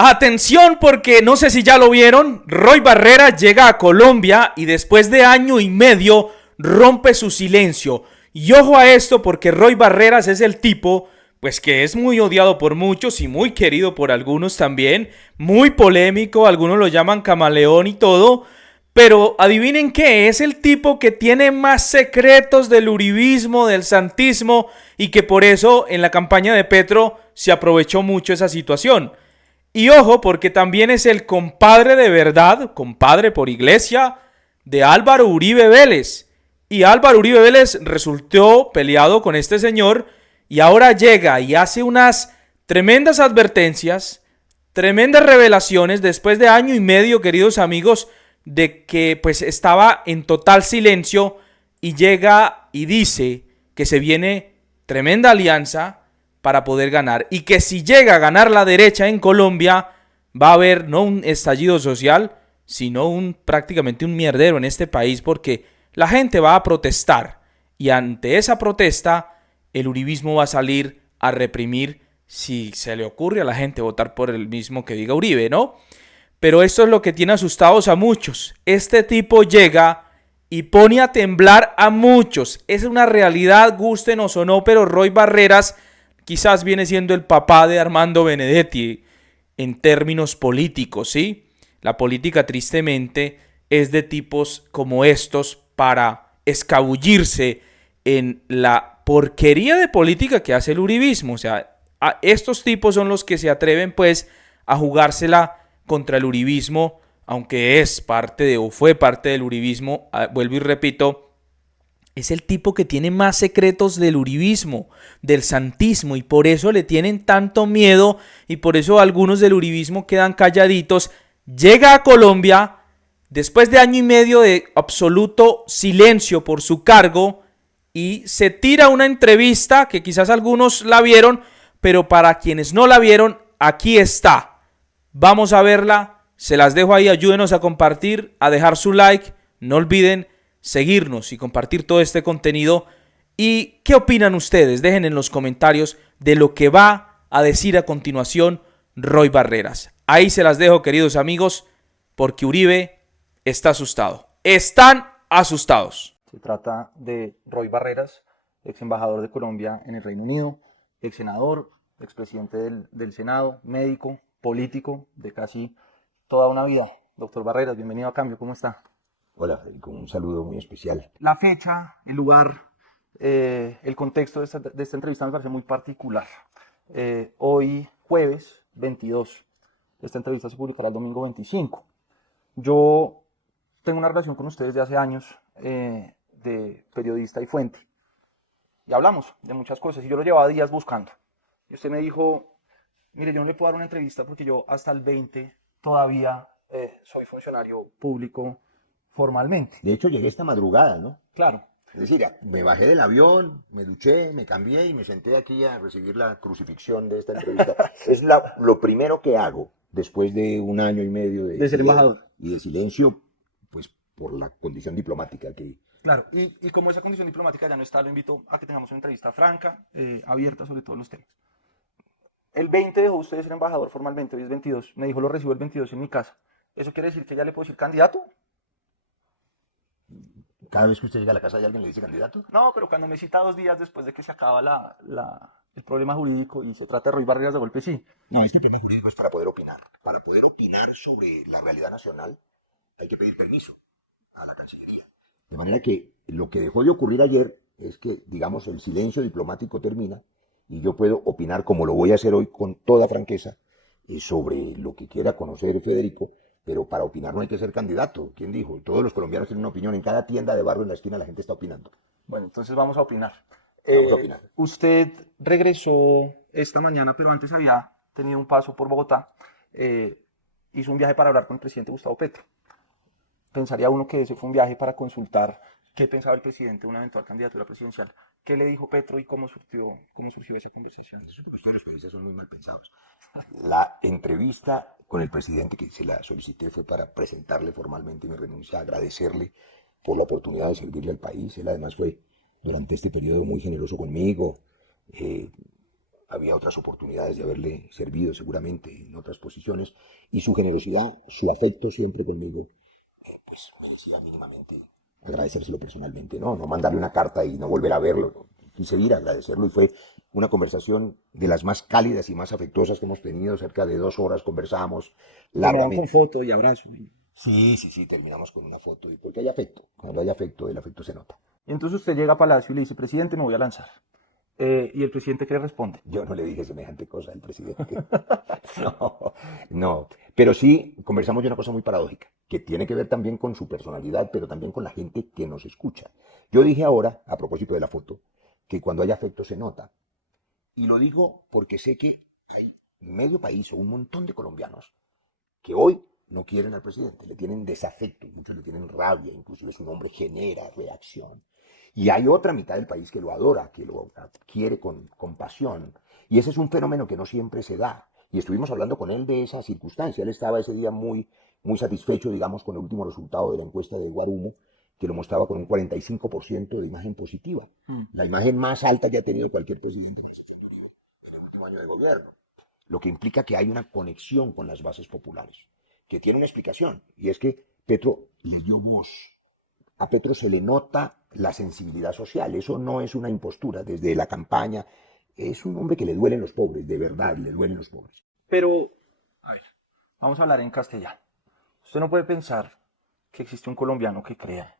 Atención porque no sé si ya lo vieron, Roy Barreras llega a Colombia y después de año y medio rompe su silencio. Y ojo a esto porque Roy Barreras es el tipo pues que es muy odiado por muchos y muy querido por algunos también, muy polémico, algunos lo llaman camaleón y todo, pero adivinen qué, es el tipo que tiene más secretos del uribismo, del santismo y que por eso en la campaña de Petro se aprovechó mucho esa situación. Y ojo, porque también es el compadre de verdad, compadre por iglesia, de Álvaro Uribe Vélez. Y Álvaro Uribe Vélez resultó peleado con este señor y ahora llega y hace unas tremendas advertencias, tremendas revelaciones después de año y medio, queridos amigos, de que pues estaba en total silencio y llega y dice que se viene tremenda alianza para poder ganar y que si llega a ganar la derecha en Colombia va a haber no un estallido social sino prácticamente un mierdero en este país porque la gente va a protestar y ante esa protesta el uribismo va a salir a reprimir si se le ocurre a la gente votar por el mismo que diga Uribe, ¿no? Pero esto es lo que tiene asustados a muchos. Este tipo llega y pone a temblar a muchos. Es una realidad, gústenos o no, pero Roy Barreras quizás viene siendo el papá de Armando Benedetti en términos políticos, ¿sí? La política, tristemente, es de tipos como estos para escabullirse en la porquería de política que hace el uribismo. O sea, estos tipos son los que se atreven, pues, a jugársela contra el uribismo, aunque es parte de, o fue parte del uribismo, vuelvo y repito, es el tipo que tiene más secretos del uribismo, del santismo, y por eso le tienen tanto miedo, y por eso algunos del uribismo quedan calladitos. Llega a Colombia, después de año y medio de absoluto silencio por su cargo, y se tira una entrevista, que quizás algunos la vieron, pero para quienes no la vieron, aquí está. Vamos a verla, se las dejo ahí, ayúdenos a compartir, a dejar su like, no olviden seguirnos y compartir todo este contenido. ¿Y qué opinan ustedes? Dejen en los comentarios de lo que va a decir a continuación Roy Barreras. Ahí se las dejo, queridos amigos, porque Uribe está asustado. Están asustados. Se trata de Roy Barreras, ex embajador de Colombia en el Reino Unido, ex senador, ex presidente del Senado, médico, político de casi toda una vida. Doctor Barreras, bienvenido a Cambio, ¿cómo está? Hola Federico, un saludo muy especial. La fecha, el lugar, el contexto de esta entrevista me parece muy particular. Hoy jueves 22, esta entrevista se publicará el domingo 25. Yo tengo una relación con ustedes de hace años, de periodista y fuente, y hablamos de muchas cosas, y yo lo llevaba días buscando. Y usted me dijo, mire, yo no le puedo dar una entrevista porque yo hasta el 20 todavía soy funcionario público formalmente. De hecho, llegué esta madrugada, ¿no? Claro. Es decir, me bajé del avión, me duché, me cambié y me senté aquí a recibir la crucifixión de esta entrevista. Es lo primero que hago después de un año y medio de ser embajador y de silencio, pues por la condición diplomática que... Claro, y como esa condición diplomática ya no está, lo invito a que tengamos una entrevista franca, abierta sobre todos los temas. El 20 dejó usted de ser embajador formalmente, hoy es 22. Me dijo, lo recibo el 22 en mi casa. ¿Eso quiere decir que ya le puedo decir candidato? ¿Cada vez que usted llega a la casa de alguien le dice candidato? No, pero cuando me cita 2 días después de que se acaba el problema jurídico y se trata de Roy Barreras de golpe, sí. No, este problema jurídico es para poder opinar. Para poder opinar sobre la realidad nacional hay que pedir permiso a la Cancillería. De manera que lo que dejó de ocurrir ayer es que, digamos, el silencio diplomático termina y yo puedo opinar, como lo voy a hacer hoy con toda franqueza, sobre lo que quiera conocer Federico, pero para opinar no hay que ser candidato. ¿Quién dijo? Todos los colombianos tienen una opinión. En cada tienda de barrio en la esquina la gente está opinando. Bueno, entonces vamos a opinar. Vamos a opinar. Usted regresó esta mañana, pero antes había tenido un paso por Bogotá. Hizo un viaje para hablar con el presidente Gustavo Petro. Pensaría uno que ese fue un viaje para consultar qué pensaba el presidente de una eventual candidatura presidencial. ¿Qué le dijo Petro y cómo surgió esa conversación? Eso es porque ustedes los periodistas son muy mal pensados. La entrevista con el presidente que se la solicité fue para presentarle formalmente mi renuncia, agradecerle por la oportunidad de servirle al país. Él además fue durante este periodo muy generoso conmigo. había otras oportunidades de haberle servido seguramente en otras posiciones, y su generosidad, su afecto siempre conmigo, pues merecía mínimamente agradecérselo personalmente, ¿no? No mandarle una carta y no volver a verlo. Quise ir a agradecerlo y fue una conversación de las más cálidas y más afectuosas que hemos tenido. Cerca de 2 horas conversamos Terminaron con largamente. foto y abrazo. Sí, terminamos con una foto. Y porque hay afecto, cuando hay afecto, el afecto se nota. Y entonces usted llega a Palacio y le dice, presidente, me voy a lanzar. Y el presidente, ¿qué le responde? Yo no le dije semejante cosa al presidente. No, no. Pero sí conversamos de una cosa muy paradójica, que tiene que ver también con su personalidad, pero también con la gente que nos escucha. Yo dije ahora, a propósito de la foto, que cuando hay afecto se nota. Y lo digo porque sé que hay medio país o un montón de colombianos que hoy no quieren al presidente, le tienen desafecto, muchos le tienen rabia, inclusive su nombre genera reacción. Y hay otra mitad del país que lo adora, que lo quiere con pasión. Y ese es un fenómeno que no siempre se da. Y estuvimos hablando con él de esa circunstancia. Él estaba ese día muy satisfecho, digamos, con el último resultado de la encuesta de Guarumo, que lo mostraba con un 45% de imagen positiva. La imagen más alta que ha tenido cualquier presidente, con excepción de Uribe, en el último año de gobierno. Lo que implica que hay una conexión con las bases populares, que tiene una explicación, y es que Petro le dio voz. A Petro se le nota la sensibilidad social, eso no es una impostura desde la campaña, es un hombre que le duelen los pobres, de verdad, le duelen los pobres. Pero, a ver, vamos a hablar en castellano. Usted no puede pensar que existe un colombiano que crea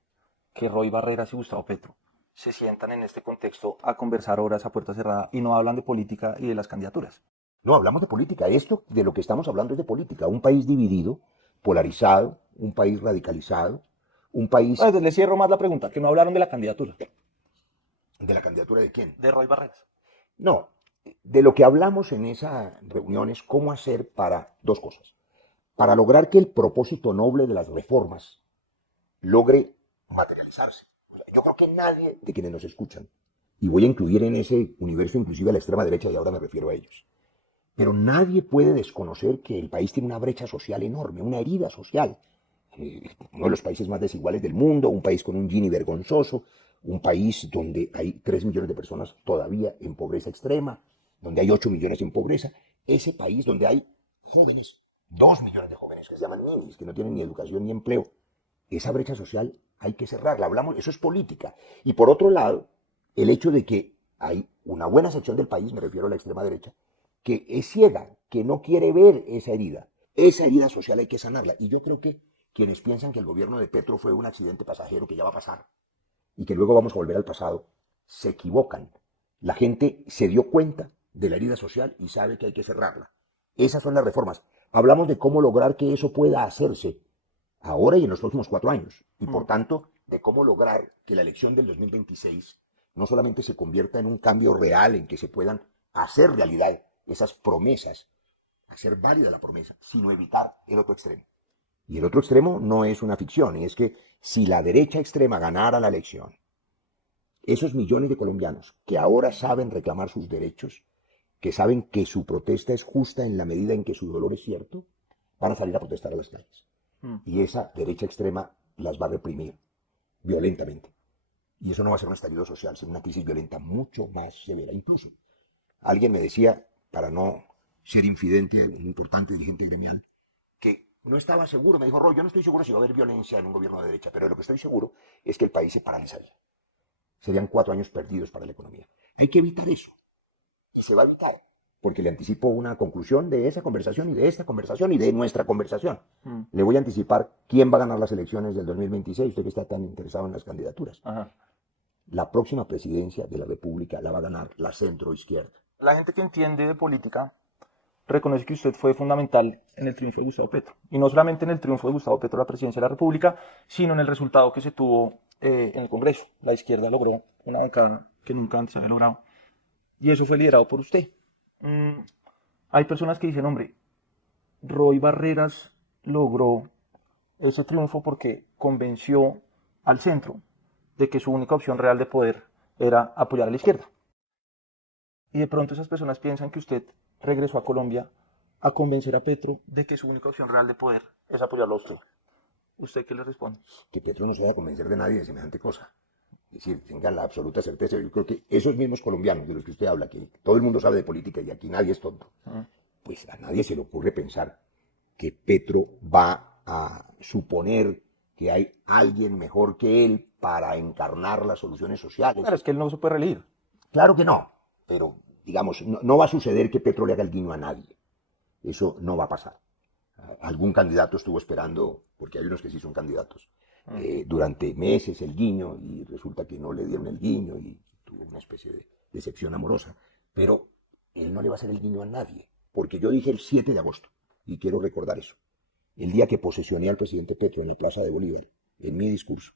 que Roy Barreras y Gustavo Petro se sientan en este contexto a conversar horas a puerta cerrada y no hablan de política y de las candidaturas. No, hablamos de política, esto de lo que estamos hablando es de política, un país dividido, polarizado, un país radicalizado, un país... Entonces, le cierro más la pregunta, que no hablaron de la candidatura. ¿De la candidatura de quién? De Roy Barreras. No, de lo que hablamos en esa reunión es cómo hacer para dos cosas. Para lograr que el propósito noble de las reformas logre materializarse. Yo creo que nadie de quienes nos escuchan, y voy a incluir en ese universo inclusive a la extrema derecha y ahora me refiero a ellos, pero nadie puede desconocer que el país tiene una brecha social enorme, una herida social. Uno de los países más desiguales del mundo, un país con un Gini vergonzoso, un país donde hay 3 millones de personas todavía en pobreza extrema, donde hay 8 millones en pobreza, ese país donde hay jóvenes, 2 millones de jóvenes que se llaman ninis, que no tienen ni educación ni empleo. Esa brecha social hay que cerrarla, hablamos, eso es política. Y por otro lado, el hecho de que hay una buena sección del país, me refiero a la extrema derecha, que es ciega, que no quiere ver esa herida social hay que sanarla. Y yo creo que quienes piensan que el gobierno de Petro fue un accidente pasajero que ya va a pasar y que luego vamos a volver al pasado, se equivocan. La gente se dio cuenta de la herida social y sabe que hay que cerrarla. Esas son las reformas. Hablamos de cómo lograr que eso pueda hacerse ahora y en los próximos 4 años. Y por tanto, de cómo lograr que la elección del 2026 no solamente se convierta en un cambio real en que se puedan hacer realidad esas promesas, hacer válida la promesa, sino evitar el otro extremo. Y el otro extremo no es una ficción, es que si la derecha extrema ganara la elección, esos millones de colombianos que ahora saben reclamar sus derechos, que saben que su protesta es justa en la medida en que su dolor es cierto, van a salir a protestar a las calles. Y esa derecha extrema las va a reprimir violentamente. Y eso no va a ser un estallido social, sino una crisis violenta mucho más severa. Incluso, alguien me decía, para no ser infidente a un importante dirigente gremial, que no estaba seguro, me dijo, Roy, yo no estoy seguro si va a haber violencia en un gobierno de derecha, pero lo que estoy seguro es que el país se paralizaría. Serían 4 años perdidos para la economía. Hay que evitar eso. Y se va a evitar, porque le anticipo una conclusión de esa conversación y de esta conversación y de nuestra conversación. Le voy a anticipar quién va a ganar las elecciones del 2026, usted que está tan interesado en las candidaturas. Ajá. La próxima presidencia de la República la va a ganar la centroizquierda. La gente que entiende de política reconoce que usted fue fundamental en el triunfo de Gustavo Petro. Y no solamente en el triunfo de Gustavo Petro a la presidencia de la República, sino en el resultado que se tuvo en el Congreso. La izquierda logró una bancada que nunca antes había logrado. Y eso fue liderado por usted. Hay personas que dicen, hombre, Roy Barreras logró ese triunfo porque convenció al centro de que su única opción real de poder era apoyar a la izquierda. Y de pronto esas personas piensan que usted regresó a Colombia a convencer a Petro de que su única opción real de poder es apoyarlo a usted. ¿Usted qué le responde? Que Petro no se va a convencer de nadie de semejante cosa. Es decir, tengan la absoluta certeza. Yo creo que esos mismos colombianos de los que usted habla, que todo el mundo sabe de política y aquí nadie es tonto, pues a nadie se le ocurre pensar que Petro va a suponer que hay alguien mejor que él para encarnar las soluciones sociales. Claro, es que él no se puede reelegir. Claro que no, pero digamos, no va a suceder que Petro le haga el guiño a nadie. Eso no va a pasar. Algún candidato estuvo esperando, porque hay unos que sí son candidatos, durante meses el guiño y resulta que no le dieron el guiño y tuvo una especie de decepción amorosa. Pero él no le va a hacer el guiño a nadie, porque yo dije el 7 de agosto, y quiero recordar eso, el día que posesioné al presidente Petro en la Plaza de Bolívar, en mi discurso,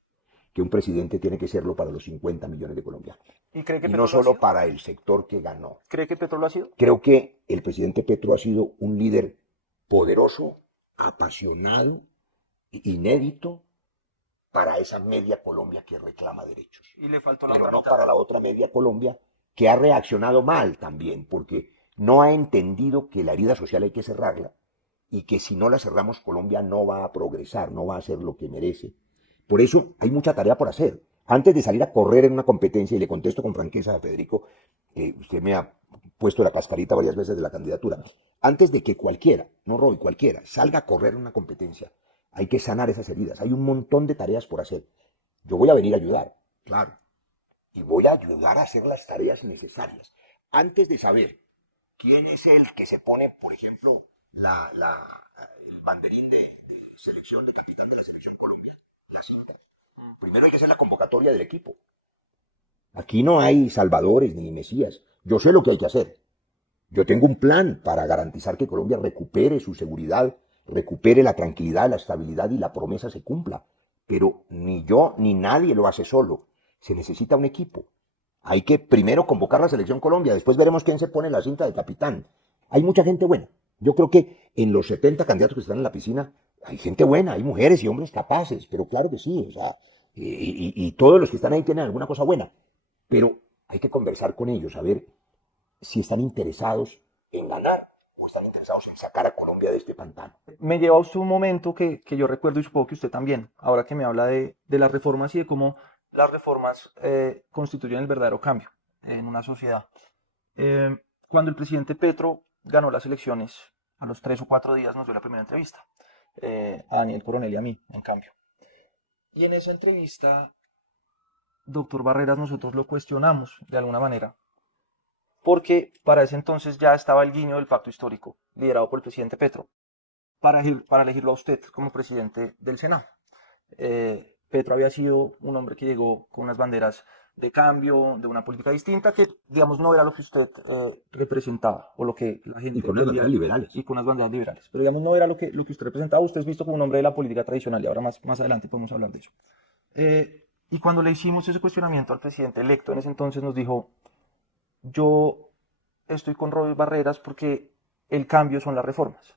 que un presidente tiene que serlo para los 50 millones de colombianos. ¿Y cree que Y Petro no lo ha solo sido? para el sector que ganó. ¿Cree que Petro lo ha sido? Creo que el presidente Petro ha sido un líder poderoso, apasionado, inédito para esa media Colombia que reclama derechos. Y le faltó la Pero otra no mitad. para la otra media Colombia que ha reaccionado mal también, porque no ha entendido que la herida social hay que cerrarla y que si no la cerramos Colombia no va a progresar, no va a hacer lo que merece. Por eso hay mucha tarea por hacer. Antes de salir a correr en una competencia, y le contesto con franqueza a Federico, usted me ha puesto la cascarita varias veces de la candidatura, antes de que cualquiera, no Roy, cualquiera, salga a correr en una competencia, hay que sanar esas heridas. Hay un montón de tareas por hacer. Yo voy a venir a ayudar, claro, y voy a ayudar a hacer las tareas necesarias. Antes de saber quién es el que se pone, por ejemplo, el banderín de selección, de capitán de la selección Colombia, la cinta. Primero hay que hacer la convocatoria del equipo. Aquí no hay salvadores ni mesías. Yo sé lo que hay que hacer. Yo tengo un plan para garantizar que Colombia recupere su seguridad, recupere la tranquilidad, la estabilidad y la promesa se cumpla. Pero ni yo ni nadie lo hace solo. Se necesita un equipo. Hay que primero convocar la selección Colombia, después veremos quién se pone la cinta de capitán. Hay mucha gente buena. Yo creo que en los 70 candidatos que están en la piscina hay gente buena, hay mujeres y hombres capaces, pero claro que sí, o sea, y todos los que están ahí tienen alguna cosa buena. Pero hay que conversar con ellos, a ver si están interesados en ganar o están interesados en sacar a Colombia de este pantano. Me lleva a usted un momento que yo recuerdo y supongo que usted también, ahora que me habla de las reformas y de cómo las reformas constituyen el verdadero cambio en una sociedad. Cuando el presidente Petro ganó las elecciones, a los 3 o 4 días nos dio la primera entrevista, a Daniel Coronel y a mí, en cambio. Y en esa entrevista, doctor Barreras, nosotros lo cuestionamos de alguna manera, porque para ese entonces ya estaba el guiño del pacto histórico, liderado por el presidente Petro, para elegirlo a usted como presidente del Senado. Petro había sido un hombre que llegó con unas banderas de cambio, de una política distinta, que digamos no era lo que usted representaba, o lo que la gente Y con unas quería, banderas liberales. y con unas banderas liberales. Pero digamos no era lo que usted representaba, usted es visto como un hombre de la política tradicional, y ahora más adelante podemos hablar de eso. Y cuando le hicimos ese cuestionamiento al presidente electo en ese entonces nos dijo, yo estoy con Roy Barreras porque el cambio son las reformas.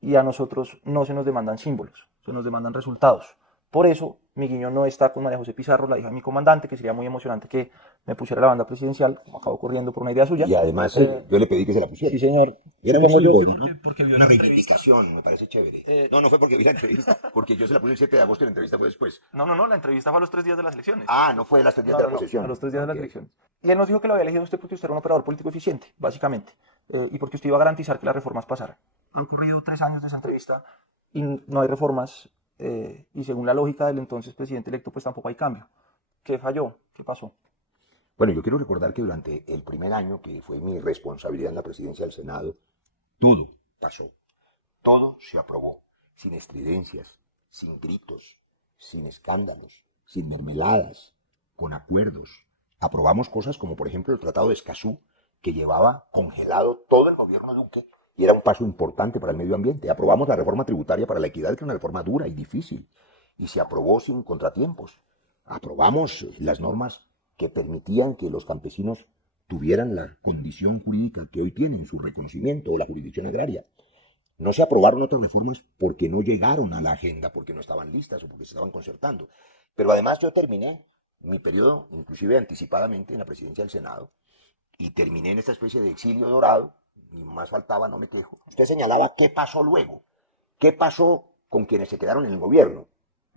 Y a nosotros no se nos demandan símbolos, se nos demandan resultados. Por eso mi guiño no está con María José Pizarro, la hija de mi comandante, que sería muy emocionante que me pusiera la banda presidencial, como acabo corriendo por una idea suya. Y además yo le pedí que se la pusiera. Sí, señor. Era Supongo un yo símbolo, ¿no? porque vio Una la entrevista. reivindicación, me parece chévere. No fue porque vi la entrevista, porque yo se la puse el 7 de agosto y la entrevista fue después. No, la entrevista fue a los 3 días de las elecciones. Ah, no fue de las 3 días de la posesión. A los 3 días de las Ok. elecciones. Y él nos dijo que lo había elegido usted porque usted era un operador político eficiente, básicamente, y porque usted iba a garantizar que las reformas pasaran. Han ocurrido 3 años de esa entrevista y no hay reformas, y según la lógica del entonces presidente electo, pues tampoco hay cambio. ¿Qué falló? ¿Qué pasó? Bueno, yo quiero recordar que durante el primer año, que fue mi responsabilidad en la presidencia del Senado, todo pasó. Todo se aprobó, sin estridencias, sin gritos, sin escándalos, sin mermeladas, con acuerdos. Aprobamos cosas como, por ejemplo, el Tratado de Escazú, que llevaba congelado todo el gobierno de Duque y era un paso importante para el medio ambiente. Aprobamos la reforma tributaria para la equidad, que era una reforma dura y difícil, y se aprobó sin contratiempos. Aprobamos las normas que permitían que los campesinos tuvieran la condición jurídica que hoy tienen, su reconocimiento o la jurisdicción agraria. No se aprobaron otras reformas porque no llegaron a la agenda, porque no estaban listas o porque se estaban concertando. Pero además yo terminé mi periodo, inclusive anticipadamente, en la presidencia del Senado, y terminé en esta especie de exilio dorado, ni más faltaba, no me quejo. Usted señalaba qué pasó luego, qué pasó con quienes se quedaron en el gobierno.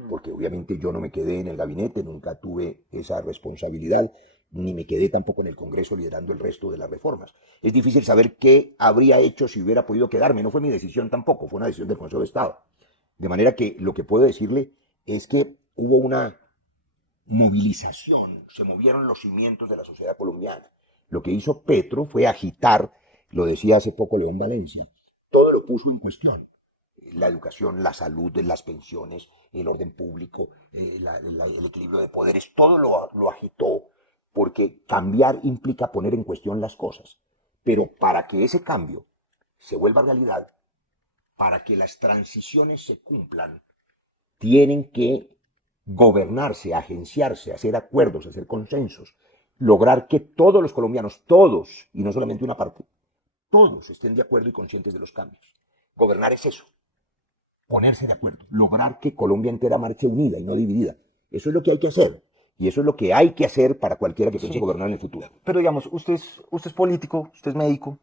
porque obviamente yo no me quedé en el gabinete, nunca tuve esa responsabilidad, ni me quedé tampoco en el Congreso liderando el resto de las reformas. Es difícil saber qué habría hecho si hubiera podido quedarme, no fue mi decisión tampoco, fue una decisión del Consejo de Estado. De manera que lo que puedo decirle es que hubo una movilización, se movieron los cimientos de la sociedad colombiana. Lo que hizo Petro fue agitar, lo decía hace poco León Valencia, todo lo puso en cuestión. La educación, la salud, las pensiones, el orden público, el equilibrio de poderes, todo lo agitó, porque cambiar implica poner en cuestión las cosas. Pero para que ese cambio se vuelva realidad, para que las transiciones se cumplan, tienen que gobernarse, agenciarse, hacer acuerdos, hacer consensos, lograr que todos los colombianos, todos, y no solamente una parte, todos estén de acuerdo y conscientes de los cambios. Gobernar es eso, ponerse de acuerdo, lograr que Colombia entera marche unida y no dividida. Eso es lo que hay que hacer. Y eso es lo que hay que hacer para cualquiera que piense gobernar en el futuro. Pero digamos, usted es político, usted es médico,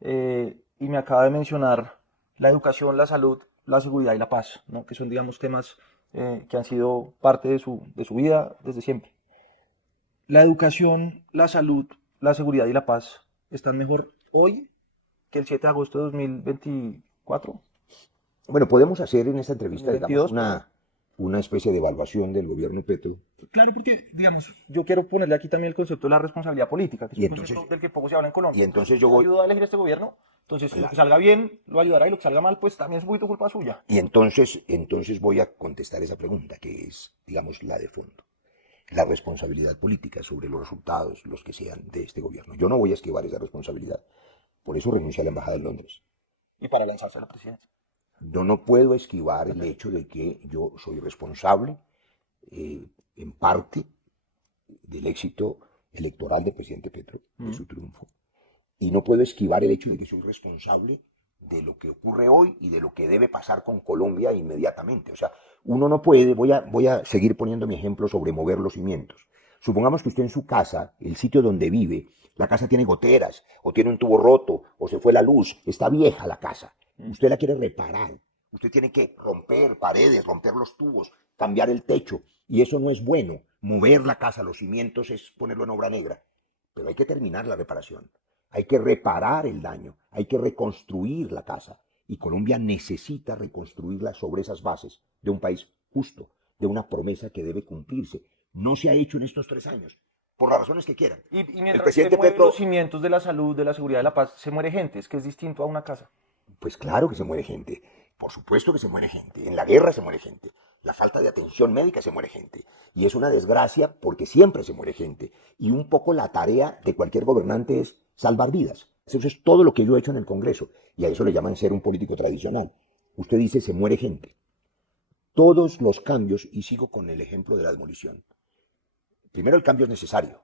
y me acaba de mencionar la educación, la salud, la seguridad y la paz, ¿no? Que son, digamos, temas que han sido parte de su vida desde siempre. La educación, la salud, la seguridad y la paz están mejor hoy que el 7 de agosto de 2024. Bueno, podemos hacer en esta entrevista, 2022, digamos, una especie de evaluación del gobierno Petro. Claro, porque, digamos, yo quiero ponerle aquí también el concepto de la responsabilidad política, que es Y un entonces- concepto del que poco se habla en Colombia. y entonces yo voy- ayudo a elegir este gobierno, entonces lo Claro. que salga bien lo ayudará y lo que salga mal, pues también es un poquito culpa suya. Y entonces voy a contestar esa pregunta, que es, digamos, la de fondo. La responsabilidad política sobre los resultados, los que sean, de este gobierno. Yo no voy a esquivar esa responsabilidad. Por eso renuncié a la embajada en Londres. Y para lanzarse a la presidencia. Yo no puedo esquivar el hecho de que yo soy responsable, en parte, del éxito electoral del presidente Petro, de su triunfo. Y no puedo esquivar el hecho de que soy responsable de lo que ocurre hoy y de lo que debe pasar con Colombia inmediatamente. O sea, uno no puede, voy a seguir poniendo mi ejemplo sobre mover los cimientos. Supongamos que usted en su casa, el sitio donde vive, la casa tiene goteras, o tiene un tubo roto, o se fue la luz, está vieja la casa. Usted la quiere reparar. Usted tiene que romper paredes, romper los tubos, cambiar el techo. Y eso no es bueno. Mover la casa, los cimientos, es ponerlo en obra negra. Pero hay que terminar la reparación. Hay que reparar el daño. Hay que reconstruir la casa. Y Colombia necesita reconstruirla sobre esas bases de un país justo, de una promesa que debe cumplirse. No se ha hecho en estos 3 años, por las razones que quieran. Y mientras El presidente se mueve Petro- los cimientos de la salud, de la seguridad y la paz, se muere gente, es que es distinto a una casa. Pues claro que se muere gente. Por supuesto que se muere gente. En la guerra se muere gente. La falta de atención médica se muere gente. Y es una desgracia porque siempre se muere gente. Y un poco la tarea de cualquier gobernante es salvar vidas. Eso es todo lo que yo he hecho en el Congreso. Y a eso le llaman ser un político tradicional. Usted dice se muere gente. Todos los cambios, y sigo con el ejemplo de la demolición. Primero, el cambio es necesario.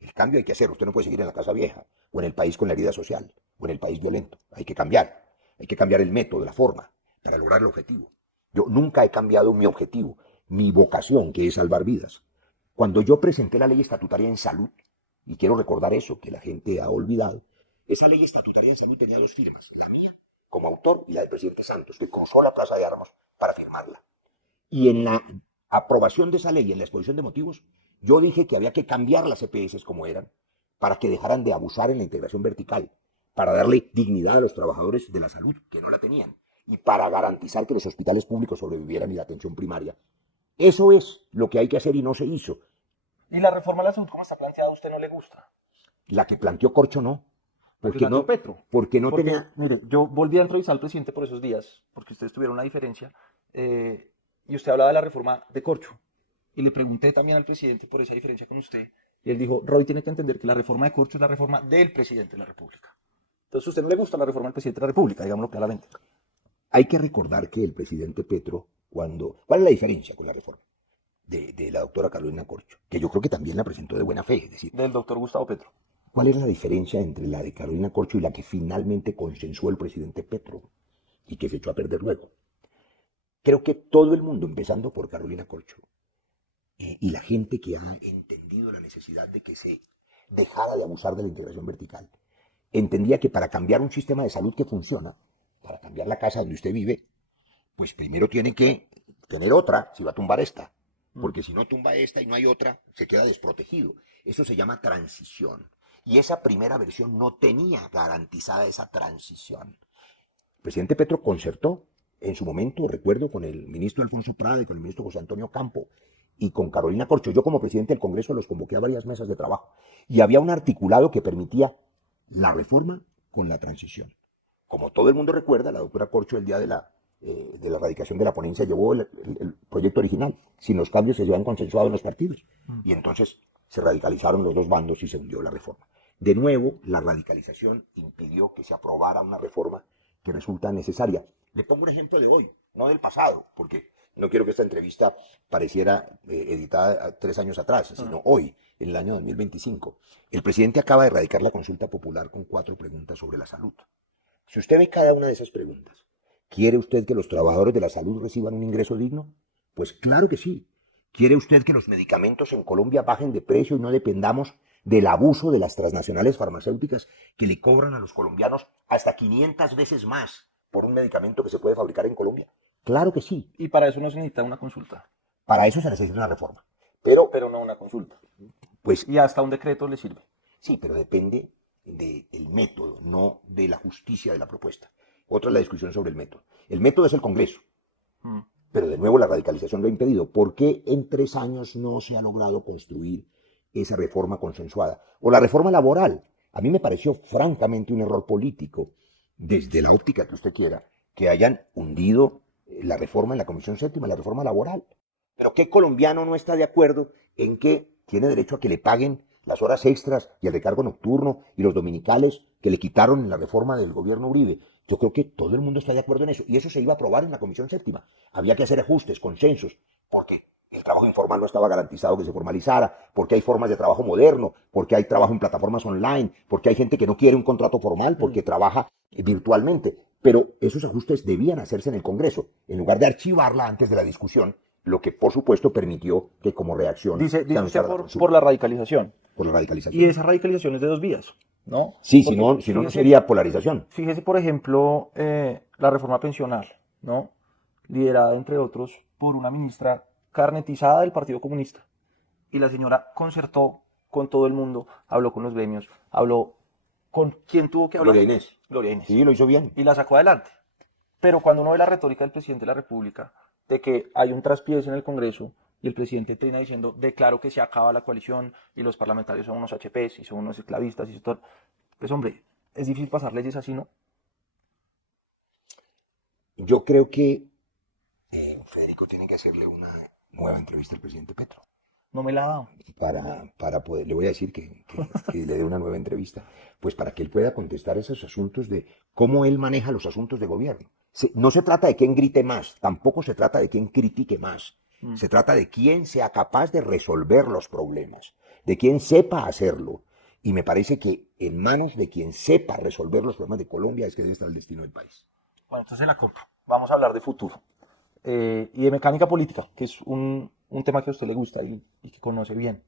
El cambio hay que hacer. Usted no puede seguir en la casa vieja, o en el país con la herida social, o en el país violento. Hay que cambiar. Hay que cambiar el método, la forma, para lograr el objetivo. Yo nunca he cambiado mi objetivo, mi vocación, que es salvar vidas. Cuando yo presenté la ley estatutaria en salud, y quiero recordar eso, que la gente ha olvidado, esa ley estatutaria en salud tenía 2 firmas, la mía como autor y la del presidente Santos, que cruzó la Plaza de Armas para firmarla. Y en la aprobación de esa ley, en la exposición de motivos, yo dije que había que cambiar las EPS como eran, para que dejaran de abusar en la integración vertical, para darle dignidad a los trabajadores de la salud, que no la tenían, y para garantizar que los hospitales públicos sobrevivieran y la atención primaria. Eso es lo que hay que hacer y no se hizo. ¿Y la reforma a la salud, como está planteada, a usted no le gusta? La que planteó Corcho no. Porque no, Petro. porque no Porque, tenía... mire, yo volví a entrevistar al presidente por esos días, porque ustedes tuvieron una diferencia, y usted hablaba de la reforma de Corcho. Y le pregunté también al presidente por esa diferencia con usted, y él dijo, Roy tiene que entender que la reforma de Corcho es la reforma del presidente de la República. Entonces a usted no le gusta la reforma del presidente de la República, digámoslo claramente. Hay que recordar que el presidente Petro, ¿cuál es la diferencia con la reforma de la doctora Carolina Corcho? Que yo creo que también la presentó de buena fe, es decir, Del doctor Gustavo Petro. ¿cuál es la diferencia entre la de Carolina Corcho y la que finalmente consensuó el presidente Petro y que se echó a perder luego? Creo que todo el mundo, empezando por Carolina Corcho, y la gente que ha entendido la necesidad de que se dejara de abusar de la integración vertical, entendía que para cambiar un sistema de salud que funciona, para cambiar la casa donde usted vive, pues primero tiene que tener otra si va a tumbar esta. Porque si no tumba esta y no hay otra, se queda desprotegido. Eso se llama transición. Y esa primera versión no tenía garantizada esa transición. El presidente Petro concertó en su momento, recuerdo, con el ministro Alfonso Prada y con el ministro José Antonio Campo y con Carolina Corcho. Yo como presidente del Congreso los convoqué a varias mesas de trabajo. Y había un articulado que permitía la reforma con la transición. Como todo el mundo recuerda, la doctora Corcho el día de la radicación de la ponencia llevó el proyecto original, sin los cambios que se habían consensuado en los partidos. Y entonces se radicalizaron los dos bandos y se hundió la reforma. De nuevo, la radicalización impidió que se aprobara una reforma que resulta necesaria. Le pongo un ejemplo de hoy, no del pasado, porque no quiero que esta entrevista pareciera editada 3 años atrás, sino hoy, en el año 2025. El presidente acaba de radicar la consulta popular con 4 preguntas sobre la salud. Si usted ve cada una de esas preguntas, ¿quiere usted que los trabajadores de la salud reciban un ingreso digno? Pues claro que sí. ¿Quiere usted que los medicamentos en Colombia bajen de precio y no dependamos del abuso de las transnacionales farmacéuticas que le cobran a los colombianos hasta 500 veces más por un medicamento que se puede fabricar en Colombia? Claro que sí. Y para eso no se necesita una consulta. Para eso se necesita una reforma. Pero no una consulta. Pues Y hasta un decreto le sirve. sí, pero depende del método, no de la justicia de la propuesta. Otra es la discusión sobre el método. El método es el Congreso. Pero de nuevo la radicalización lo ha impedido. ¿Por qué en 3 años no se ha logrado construir esa reforma consensuada? O la reforma laboral. A mí me pareció francamente un error político, desde la óptica que usted quiera, que hayan hundido la reforma en la Comisión Séptima, la reforma laboral. Pero ¿qué colombiano no está de acuerdo en que tiene derecho a que le paguen las horas extras y el recargo nocturno y los dominicales que le quitaron en la reforma del gobierno Uribe? Yo creo que todo el mundo está de acuerdo en eso. Y eso se iba a aprobar en la Comisión Séptima. Había que hacer ajustes, consensos, porque el trabajo informal no estaba garantizado que se formalizara, porque hay formas de trabajo moderno, porque hay trabajo en plataformas online, porque hay gente que no quiere un contrato formal, porque trabaja virtualmente. Pero esos ajustes debían hacerse en el Congreso, en lugar de archivarla antes de la discusión, lo que por supuesto permitió que como reacción... Dice se usted anunciara la consulta. por la radicalización. Por la radicalización. Y esa radicalización es de 2 vías, ¿no? Sí, si no, Porque no sería polarización. Fíjese, por ejemplo, la reforma pensional, ¿no? Liderada, entre otros, por una ministra carnetizada del Partido Comunista. Y la señora concertó con todo el mundo, habló con los gremios, habló con quien tuvo que hablar. Gloria Inés. Gloria Inés. Sí, lo hizo bien. Y la sacó adelante. Pero cuando uno ve la retórica del presidente de la República, de que hay un traspiés en el Congreso, y el presidente termina diciendo, declaro que se acaba la coalición, y los parlamentarios son unos HPs, y son unos esclavistas, y todo. Pues hombre, es difícil pasar leyes así, ¿no? Yo creo que Federico tiene que hacerle una nueva entrevista al presidente Petro. No me la ha dado. Para poder, le voy a decir que le dé una nueva entrevista, pues para que él pueda contestar esos asuntos de cómo él maneja los asuntos de gobierno. No se trata de quién grite más, tampoco se trata de quién critique más. Se trata de quién sea capaz de resolver los problemas, de quién sepa hacerlo. Y me parece que en manos de quien sepa resolver los problemas de Colombia es que debe estar el destino del país. Bueno, entonces la compro. Vamos a hablar de futuro. Y de mecánica política, que es un tema que a usted le gusta y que conoce bien.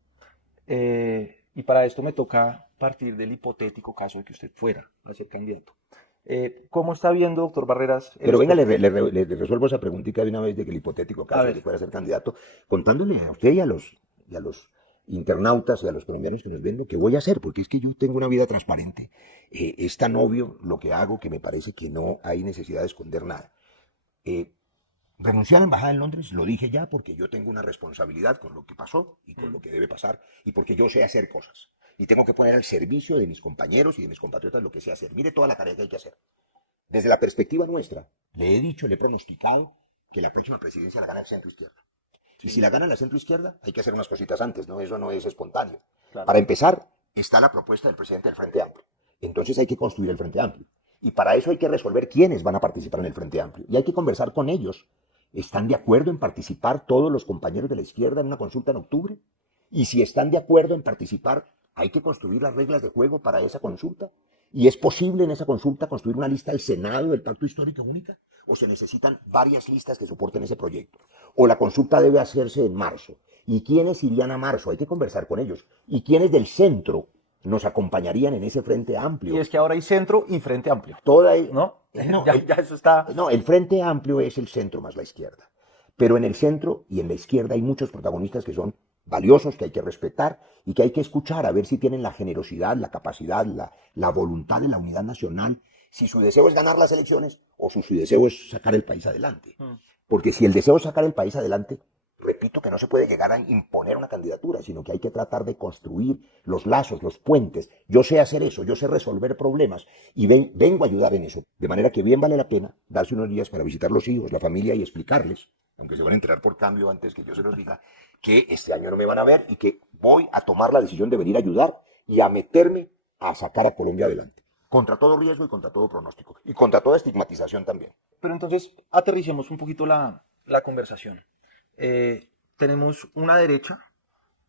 Y para esto me toca partir del hipotético caso de que usted fuera a ser candidato. ¿Cómo está viendo, doctor Barreras? Pero venga, le resuelvo esa preguntita de una vez de que el hipotético caso de que fuera a ser candidato, contándole a usted y a los internautas y a los colombianos que nos ven lo que voy a hacer, porque es que yo tengo una vida transparente. Es tan obvio lo que hago que me parece que no hay necesidad de esconder nada. Renunciar a la embajada en Londres, lo dije ya, porque yo tengo una responsabilidad con lo que pasó y con lo que debe pasar, y porque yo sé hacer cosas. Y tengo que poner al servicio de mis compañeros y de mis compatriotas lo que sé hacer. Mire toda la tarea que hay que hacer. Desde la perspectiva nuestra, le he dicho, le he pronosticado que la próxima presidencia la gana el centro izquierda. Y si la gana la centro izquierda, hay que hacer unas cositas antes, ¿no? Eso no es espontáneo. Claro. Para empezar, está la propuesta del presidente del Frente Amplio. Entonces hay que construir el Frente Amplio. Y para eso hay que resolver quiénes van a participar en el Frente Amplio. Y hay que conversar con ellos. ¿Están de acuerdo en participar todos los compañeros de la izquierda en una consulta en octubre? Y si están de acuerdo en participar, hay que construir las reglas de juego para esa consulta. ¿Y es posible en esa consulta construir una lista al Senado del Pacto Histórico única? ¿O se necesitan varias listas que soporten ese proyecto? ¿O la consulta debe hacerse en marzo? ¿Y quiénes irían a marzo? Hay que conversar con ellos. ¿Y quiénes del centro nos acompañarían en ese Frente Amplio? Y es que ahora hay centro y Frente Amplio. Toda, ¿No? No, ya eso está... No, el Frente Amplio es el centro más la izquierda. Pero en el centro y en la izquierda hay muchos protagonistas que son valiosos, que hay que respetar y que hay que escuchar a ver si tienen la generosidad, la capacidad, la voluntad de la unidad nacional, si su deseo es ganar las elecciones o si su deseo es sacar el país adelante. Porque si el deseo es sacar el país adelante, repito que no se puede llegar a imponer una candidatura, sino que hay que tratar de construir los lazos, los puentes. Yo sé hacer eso, yo sé resolver problemas y vengo a ayudar en eso. De manera que bien vale la pena darse unos días para visitar los hijos, la familia y explicarles, aunque se van a enterar por cambio antes que yo se los diga, que este año no me van a ver y que voy a tomar la decisión de venir a ayudar y a meterme a sacar a Colombia adelante. Contra todo riesgo y contra todo pronóstico. Y contra toda estigmatización también. Pero entonces aterricemos un poquito la conversación. Tenemos una derecha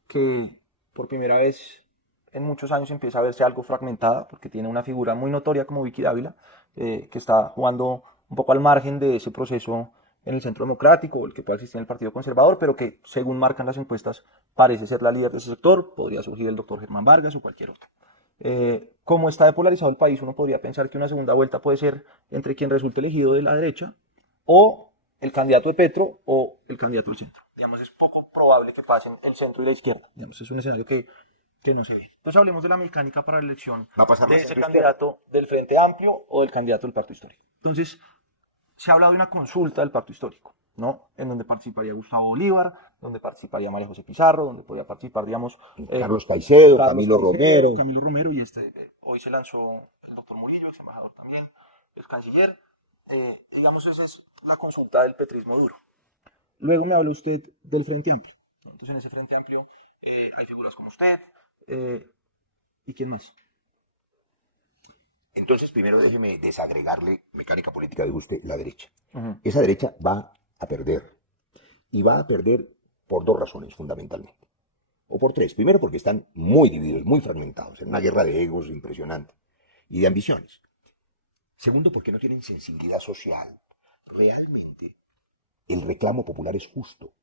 que por primera vez en muchos años empieza a verse algo fragmentada, porque tiene una figura muy notoria como Vicky Dávila, que está jugando un poco al margen de ese proceso en el Centro Democrático, o el que pueda existir en el Partido Conservador, pero que según marcan las encuestas parece ser la líder de ese sector. Podría surgir el doctor Germán Vargas o cualquier otro. Como está depolarizado el país, uno podría pensar que una segunda vuelta puede ser entre quien resulte elegido de la derecha o el candidato de Petro o el candidato del centro. Digamos, es poco probable que pasen el centro y la izquierda. Digamos, es un escenario que no se ve. Entonces hablemos de la mecánica para la elección Va a pasar de más ese centro candidato del Frente Amplio o del candidato del Pacto Histórico. Entonces, se ha hablado de una consulta del Pacto Histórico, ¿no? En donde participaría Gustavo Bolívar, donde participaría María José Pizarro, donde podría participar, digamos, Carlos Caicedo, Carlos Camilo Caicedo, Romero. Camilo Romero, y hoy se lanzó el doctor Murillo, ex embajador también, el canciller. Digamos, esa es la consulta del petrismo duro. Luego me habla usted del Frente Amplio. Entonces, en ese Frente Amplio hay figuras como usted, ¿y quién más? Entonces, primero déjeme desagregarle mecánica política de usted, la derecha. Uh-huh. Esa derecha va a perder. Y va a perder por dos razones, fundamentalmente. O por tres. Primero, porque están muy divididos, muy fragmentados, en una guerra de egos impresionante y de ambiciones. Segundo, porque no tienen sensibilidad social. Realmente, el reclamo popular es justo.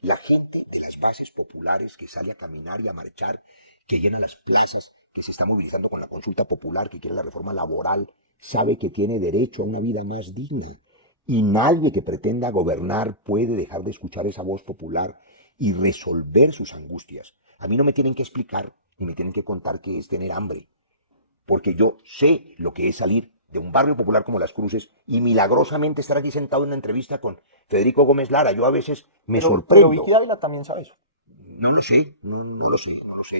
La gente de las bases populares que sale a caminar y a marchar, que llena las plazas, que se está movilizando con la consulta popular, que quiere la reforma laboral, sabe que tiene derecho a una vida más digna. Y nadie que pretenda gobernar puede dejar de escuchar esa voz popular y resolver sus angustias. A mí no me tienen que explicar ni me tienen que contar qué es tener hambre, porque yo sé lo que es salir de un barrio popular como Las Cruces y milagrosamente estar aquí sentado en una entrevista con Federico Gómez Lara. Yo a veces me sorprendo. Pero Vicky Dávila también sabe eso. No lo sé, no lo sé.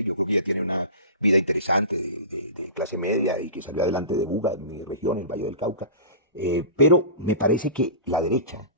Yo creo que ella tiene una vida interesante de clase media y que salió adelante de Buga, en mi región, el Valle del Cauca. Pero me parece que la derecha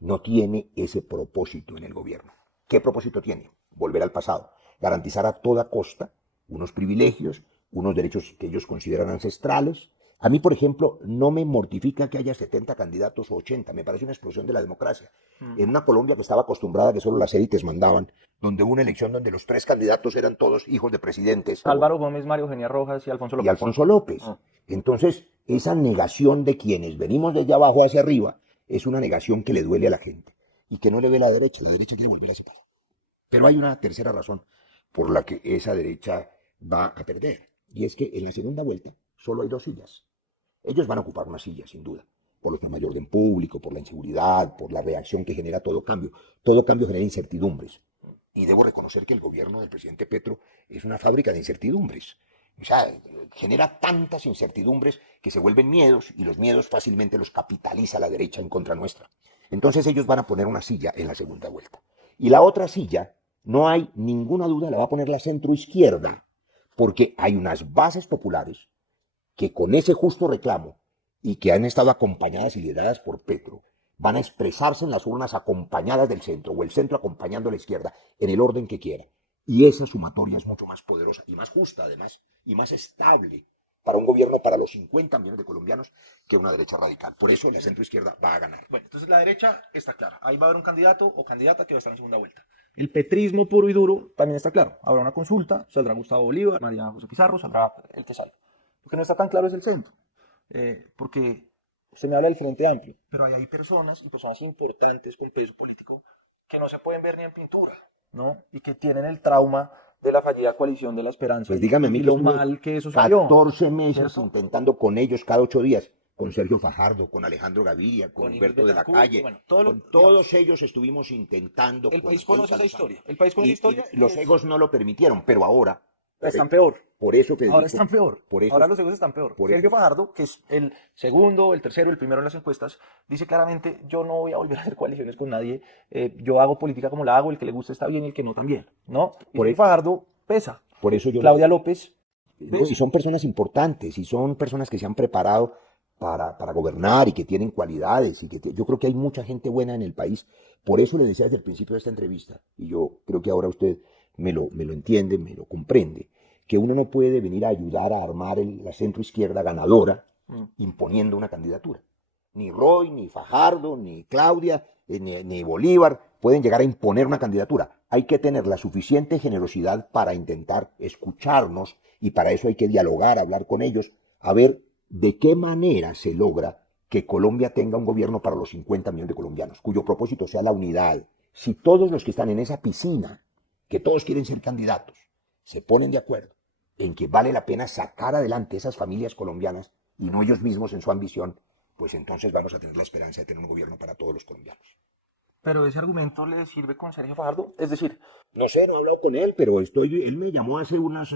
no tiene ese propósito en el gobierno. ¿Qué propósito tiene? Volver al pasado, garantizar a toda costa unos privilegios, unos derechos que ellos consideran ancestrales. A mí, por ejemplo, no me mortifica que haya 70 candidatos o 80, me parece una explosión de la democracia. En una Colombia que estaba acostumbrada a que solo las élites mandaban, donde hubo una elección donde los tres candidatos eran todos hijos de presidentes. Álvaro Gómez, María Eugenia Rojas y Alfonso López. Y Alfonso López. Entonces, esa negación de quienes venimos de allá abajo hacia arriba es una negación que le duele a la gente y que no le ve la derecha. La derecha quiere volver a ese paso. Pero hay una tercera razón por la que esa derecha va a perder. Y es que en la segunda vuelta solo hay 2 sillas. Ellos van a ocupar una silla, sin duda, por los tamaño de orden público, por la inseguridad, por la reacción que genera todo cambio. Todo cambio genera incertidumbres. Y debo reconocer que el gobierno del presidente Petro es una fábrica de incertidumbres. O sea, genera tantas incertidumbres que se vuelven miedos y los miedos fácilmente los capitaliza la derecha en contra nuestra. Entonces ellos van a poner una silla en la segunda vuelta. Y la otra silla, no hay ninguna duda, la va a poner la centroizquierda, porque hay unas bases populares que con ese justo reclamo y que han estado acompañadas y lideradas por Petro, van a expresarse en las urnas acompañadas del centro o el centro acompañando a la izquierda en el orden que quiera. Y esa sumatoria es mucho más poderosa y más justa además y más estable para un gobierno para los 50 millones de colombianos que una derecha radical. Por eso la centroizquierda va a ganar. Bueno, entonces la derecha está clara. Ahí va a haber un candidato o candidata que va a estar en segunda vuelta. El petrismo puro y duro también está claro. Habrá una consulta, saldrá Gustavo Bolívar, María José Pizarro, saldrá el que salga. Lo que no está tan claro es el centro. Porque usted me habla del Frente Amplio, pero hay personas y personas importantes con peso político que no se pueden ver ni en pintura, ¿no? Y que tienen el trauma de la fallida coalición de la esperanza. Pues dígame a mí y que lo estuve mal que eso salió. 14 meses ¿cierto? intentando con ellos cada 8 días con Sergio Fajardo, con Alejandro Gaviria, con Con Humberto Ingrid de la Betancourt, Calle, bueno, con todos ellos estuvimos intentando. el con país aquel conoce esa Salazar. historia. El país conoce Y historia y los egos no lo permitieron, pero ahora, están peor. por eso, Ahora Federico, están peor. por eso, Ahora los egos están peor. por Sergio eso. Fajardo, que es el segundo, el tercero, el primero en las encuestas, dice claramente, yo no voy a volver a hacer coaliciones con nadie, yo hago política como la hago, el que le gusta está bien y el que no también, ¿no? Y Por Sergio eso- Fajardo pesa. por eso yo Claudia López ¿no? Y son personas importantes y son personas que se han preparado para gobernar y que tienen cualidades y que yo creo que hay mucha gente buena en el país. Por eso le decía desde el principio de esta entrevista, y yo creo que ahora usted me lo entiende, me lo comprende, que uno no puede venir a ayudar a armar la centroizquierda ganadora imponiendo una candidatura. Ni Roy, ni Fajardo, ni Claudia, ni Bolívar pueden llegar a imponer una candidatura. Hay que tener la suficiente generosidad para intentar escucharnos y para eso hay que dialogar, hablar con ellos, a ver de qué manera se logra que Colombia tenga un gobierno para los 50 millones de colombianos, cuyo propósito sea la unidad. Si todos los que están en esa piscina, que todos quieren ser candidatos, se ponen de acuerdo en que vale la pena sacar adelante esas familias colombianas y no ellos mismos en su ambición, pues entonces vamos a tener la esperanza de tener un gobierno para todos los colombianos. Pero ese argumento le sirve con Sergio Fajardo, es decir, No sé, no he hablado con él, pero él me llamó hace unos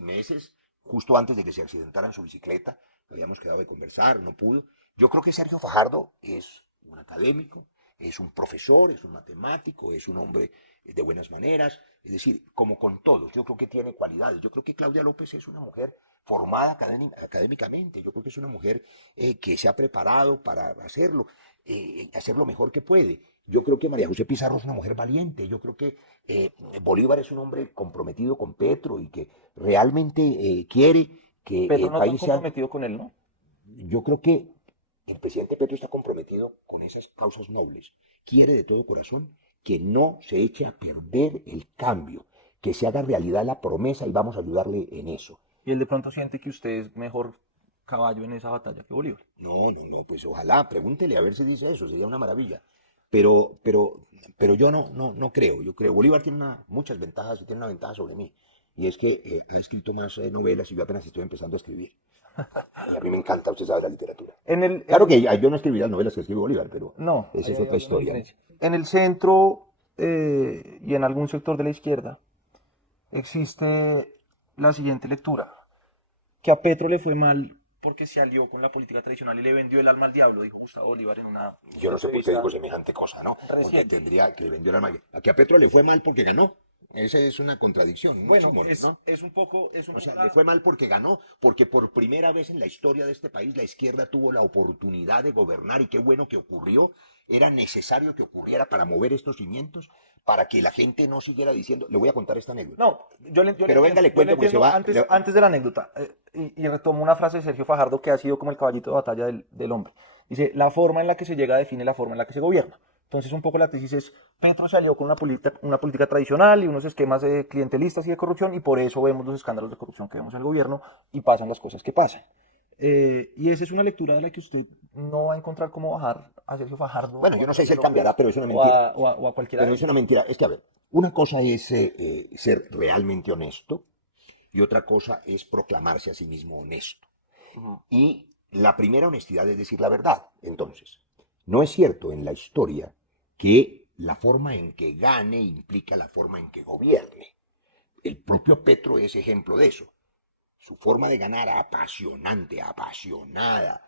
meses, justo antes de que se accidentara en su bicicleta, habíamos quedado de conversar, no pudo. Yo creo que Sergio Fajardo es un académico, es un profesor, es un matemático, es un hombre de buenas maneras, es decir, como con todos, yo creo que tiene cualidades. Yo creo que Claudia López es una mujer formada académicamente, yo creo que es una mujer que se ha preparado para hacer lo mejor que puede. Yo creo que María José Pizarro es una mujer valiente, yo creo que Bolívar es un hombre comprometido con Petro y que realmente quiere que Petro el no tan país sea... comprometido con él, ¿no? Yo creo que el presidente Petro está comprometido con esas causas nobles. Quiere de todo corazón que no se eche a perder el cambio, que se haga realidad la promesa y vamos a ayudarle en eso. Y él de pronto siente que usted es mejor caballo en esa batalla que Bolívar. No, pues ojalá, pregúntele a ver si dice eso, sería una maravilla. Pero yo no creo. Yo creo, Bolívar tiene muchas ventajas y tiene una ventaja sobre mí. Y es que ha escrito más novelas y yo apenas estoy empezando a escribir. Y a mí me encanta, usted sabe, la literatura. Claro que yo no escribí las novelas que escribe Bolívar, pero No, esa es hay otra una historia. diferencia. En el centro y en algún sector de la izquierda existe la siguiente lectura, que a Petro le fue mal porque se alió con la política tradicional y le vendió el alma al diablo, dijo Gustavo Bolívar en una Yo no sé por qué entrevista digo semejante cosa, ¿no? Porque reciente. tendría que le vendió la magia. A que a Petro le fue mal porque ganó. Esa es una contradicción. Bueno, señor, ¿no? es un poco... O sea, le fue mal porque ganó, porque por primera vez en la historia de este país la izquierda tuvo la oportunidad de gobernar y qué bueno que ocurrió. Era necesario que ocurriera para mover estos cimientos, para que la gente no siguiera diciendo. Le voy a contar esta anécdota. No, Pero venga, le cuento porque se va. Antes de la anécdota, y retomo una frase de Sergio Fajardo que ha sido como el caballito de batalla del hombre. Dice, la forma en la que se llega define la forma en la que se gobierna. Entonces, un poco la tesis es, Petro salió con una política tradicional y unos esquemas clientelistas y de corrupción, y por eso vemos los escándalos de corrupción que vemos en el gobierno y pasan las cosas que pasan. Y esa es una lectura de la que usted no va a encontrar cómo bajar a Sergio Fajardo. Bueno, yo no sé si él cambiará, pero es una mentira. O a cualquiera. Pero es una mentira. Es que, a ver, una cosa es ser realmente honesto y otra cosa es proclamarse a sí mismo honesto. Y la primera honestidad es decir la verdad. Entonces, no es cierto en la historia que la forma en que gane implica la forma en que gobierne. El propio Petro es ejemplo de eso. Su forma de ganar apasionante, apasionada,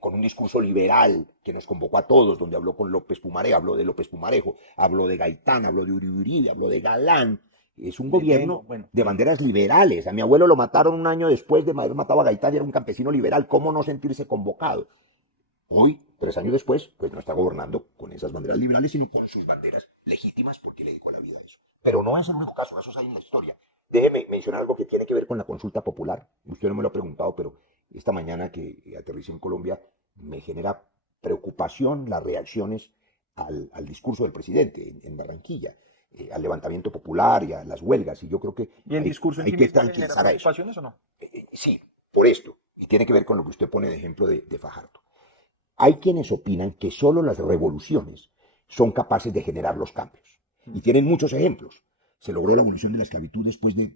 con un discurso liberal que nos convocó a todos, donde habló con López Pumarejo, habló de López Pumarejo, habló de Gaitán, habló de Uribe, habló de Galán. Es un gobierno de banderas liberales. A mi abuelo lo mataron un año después de haber matado a Gaitán y era un campesino liberal. ¿Cómo no sentirse convocado? Hoy, 3 años después, pues no está gobernando con esas banderas liberales, sino con sus banderas legítimas porque le dedicó la vida a eso. Pero no es el único caso, eso hay en la historia. Déjeme mencionar algo que tiene que ver con la consulta popular. Usted no me lo ha preguntado, pero esta mañana que aterricé en Colombia me genera preocupación las reacciones al discurso del presidente en Barranquilla, al levantamiento popular y a las huelgas. Y yo creo que ¿Y el discurso en hay sí que mismo genera tranquilizar a eso. preocupaciones o no? Sí, por esto. Y tiene que ver con lo que usted pone de ejemplo de Fajardo. Hay quienes opinan que solo las revoluciones son capaces de generar los cambios. Y tienen muchos ejemplos. Se logró la abolición de la esclavitud después de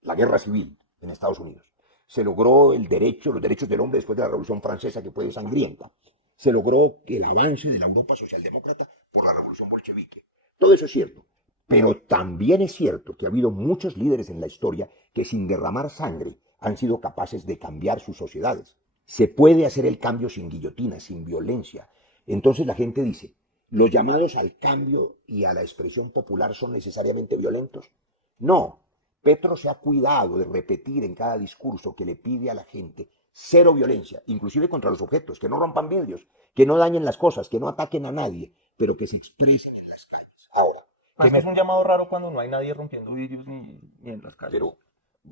la guerra civil en Estados Unidos. se logró el derecho, los derechos del hombre después de la Revolución Francesa, que fue sangrienta. Se logró el avance de la Europa socialdemócrata por la Revolución Bolchevique. Todo eso es cierto. Pero también es cierto que ha habido muchos líderes en la historia que sin derramar sangre han sido capaces de cambiar sus sociedades. Se puede hacer el cambio sin guillotina, sin violencia. Entonces la gente dice, ¿los llamados al cambio y a la expresión popular son necesariamente violentos? No. Petro se ha cuidado de repetir en cada discurso que le pide a la gente cero violencia, inclusive contra los objetos, que no rompan vidrios, que no dañen las cosas, que no ataquen a nadie, pero que se expresen en las calles. Ahora, Pues es un llamado raro cuando no hay nadie rompiendo vidrios ni en las calles. pero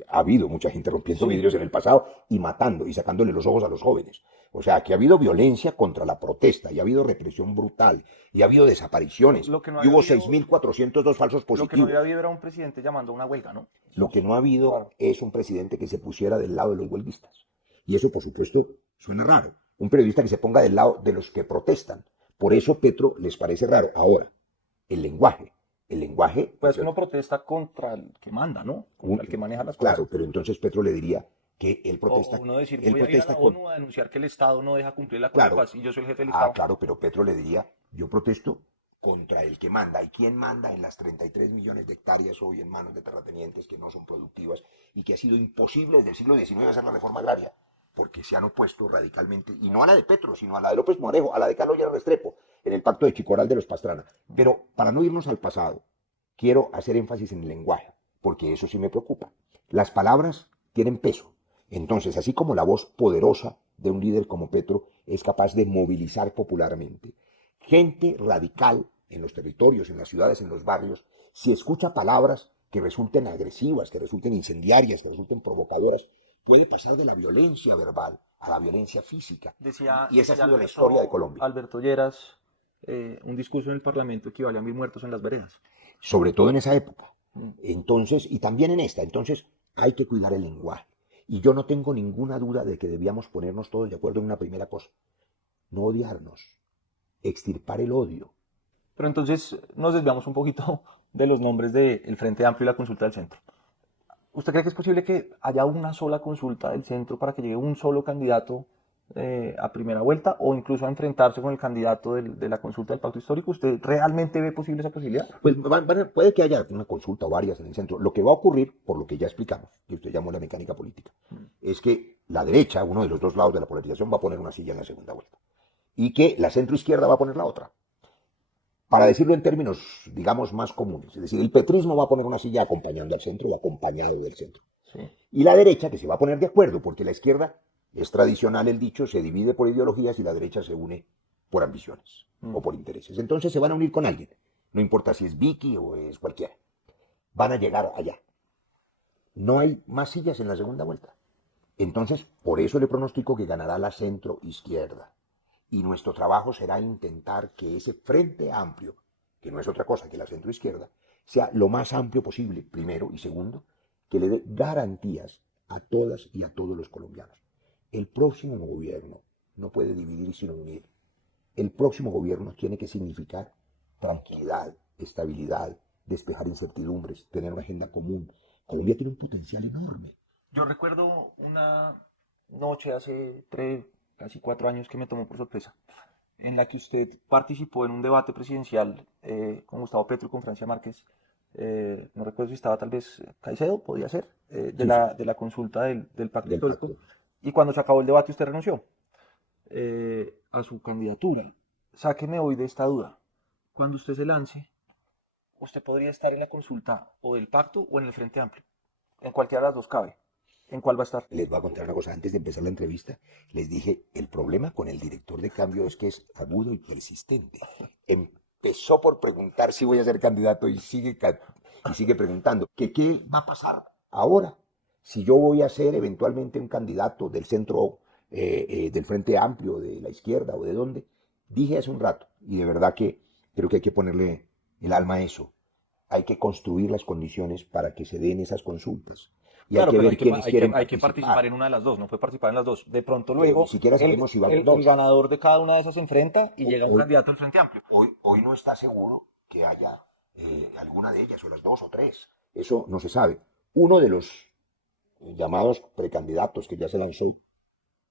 ha habido mucha gente rompiendo vidrios en el pasado y matando y sacándole los ojos a los jóvenes. O sea, que ha habido violencia contra la protesta, y ha habido represión brutal, y ha habido desapariciones, Lo que no y hubo había habido- 6.402 falsos Lo que no positivos. había habido era un presidente llamando a una huelga, ¿no? Lo que no ha habido Claro. es un presidente que se pusiera del lado de los huelguistas. Y eso, por supuesto, suena raro. Un periodista que se ponga del lado de los que protestan. Por eso Petro les parece raro. Ahora, el lenguaje. El lenguaje... Pues uno protesta contra el que manda, ¿no? Contra el que maneja las cosas. Claro, pero entonces Petro le diría que él protesta... O uno decir, él voy a ir a la protesta con- ONU a denunciar que el Estado no deja cumplir la Claro. paz y yo soy el jefe del Ah, Estado. claro, pero Petro le diría, yo protesto contra el que manda. ¿Y quién manda en las 33 millones de hectáreas hoy en manos de terratenientes que no son productivas y que ha sido imposible desde el siglo XIX hacer la reforma agraria? Porque se han opuesto radicalmente, y no a la de Petro, sino a la de López Morejo, a la de Carlos Lleras Restrepo, en el pacto de Chicoral de los Pastrana. Pero para no irnos al pasado, quiero hacer énfasis en el lenguaje, porque eso sí me preocupa. Las palabras tienen peso. Entonces, así como la voz poderosa de un líder como Petro es capaz de movilizar popularmente, gente radical en los territorios, en las ciudades, en los barrios, si escucha palabras que resulten agresivas, que resulten incendiarias, que resulten provocadoras, puede pasar de la violencia verbal a la violencia física. Y esa ha sido la historia de Colombia. Alberto Lleras, un discurso en el Parlamento equivale a 1000 muertos en las veredas. Sobre todo en esa época. Entonces, y también en esta, entonces hay que cuidar el lenguaje. Y yo no tengo ninguna duda de que debíamos ponernos todos de acuerdo en una primera cosa: no odiarnos, extirpar el odio. Pero entonces nos desviamos un poquito de los nombres del Frente Amplio y la consulta del centro. ¿Usted cree que es posible que haya una sola consulta del centro para que llegue un solo candidato a primera vuelta o incluso a enfrentarse con el candidato de la consulta del pacto histórico? ¿Usted realmente ve posible esa posibilidad? Pues puede que haya una consulta o varias en el centro. Lo que va a ocurrir, por lo que ya explicamos, que usted llamó la mecánica política, es que la derecha, uno de los dos lados de la polarización, va a poner una silla en la segunda vuelta. Y que la centroizquierda va a poner la otra. Para decirlo en términos, digamos, más comunes. Es decir, el petrismo va a poner una silla acompañando al centro o acompañado del centro. Sí. Y la derecha, que se va a poner de acuerdo, porque la izquierda, es tradicional el dicho, se divide por ideologías y la derecha se une por ambiciones o por intereses. Entonces se van a unir con alguien. No importa si es Vicky o es cualquiera. Van a llegar allá. No hay más sillas en la segunda vuelta. Entonces, por eso le pronostico que ganará la centro-izquierda. Y nuestro trabajo será intentar que ese frente amplio, que no es otra cosa que la centroizquierda, sea lo más amplio posible, primero, y segundo, que le dé garantías a todas y a todos los colombianos. El próximo gobierno no puede dividir sino unir. El próximo gobierno tiene que significar tranquilidad, estabilidad, despejar incertidumbres, tener una agenda común. Colombia tiene un potencial enorme. Yo recuerdo una noche hace casi 4 años que me tomó por sorpresa, en la que usted participó en un debate presidencial con Gustavo Petro y con Francia Márquez. No recuerdo si estaba tal vez Caicedo, podía ser, de la consulta del pacto histórico. Y cuando se acabó el debate usted renunció a su candidatura. Sáqueme hoy de esta duda. Cuando usted se lance, usted podría estar en la consulta o del pacto o en el Frente Amplio. En cualquiera de las dos cabe. ¿En cuál va a estar? Les voy a contar una cosa. Antes de empezar la entrevista, les dije, el problema con el director de cambio es que es agudo y persistente. Empezó por preguntar si voy a ser candidato y sigue preguntando que qué va a pasar ahora. Si yo voy a ser eventualmente un candidato del centro, del Frente Amplio, de la izquierda o de dónde. Dije hace un rato, y de verdad que creo que hay que ponerle el alma a eso. Hay que construir las condiciones para que se den esas consultas. Y claro, hay que pero ver quiénes quieren hay que participar en una de las dos, no puede participar en las dos. De pronto luego ni siquiera sabemos si va a haber dos. el ganador de cada una de esas se enfrenta y llega un candidato al Frente Amplio. Hoy no está seguro que haya alguna de ellas, o las dos o tres. Eso no se sabe. Uno de los llamados precandidatos que ya se lanzó,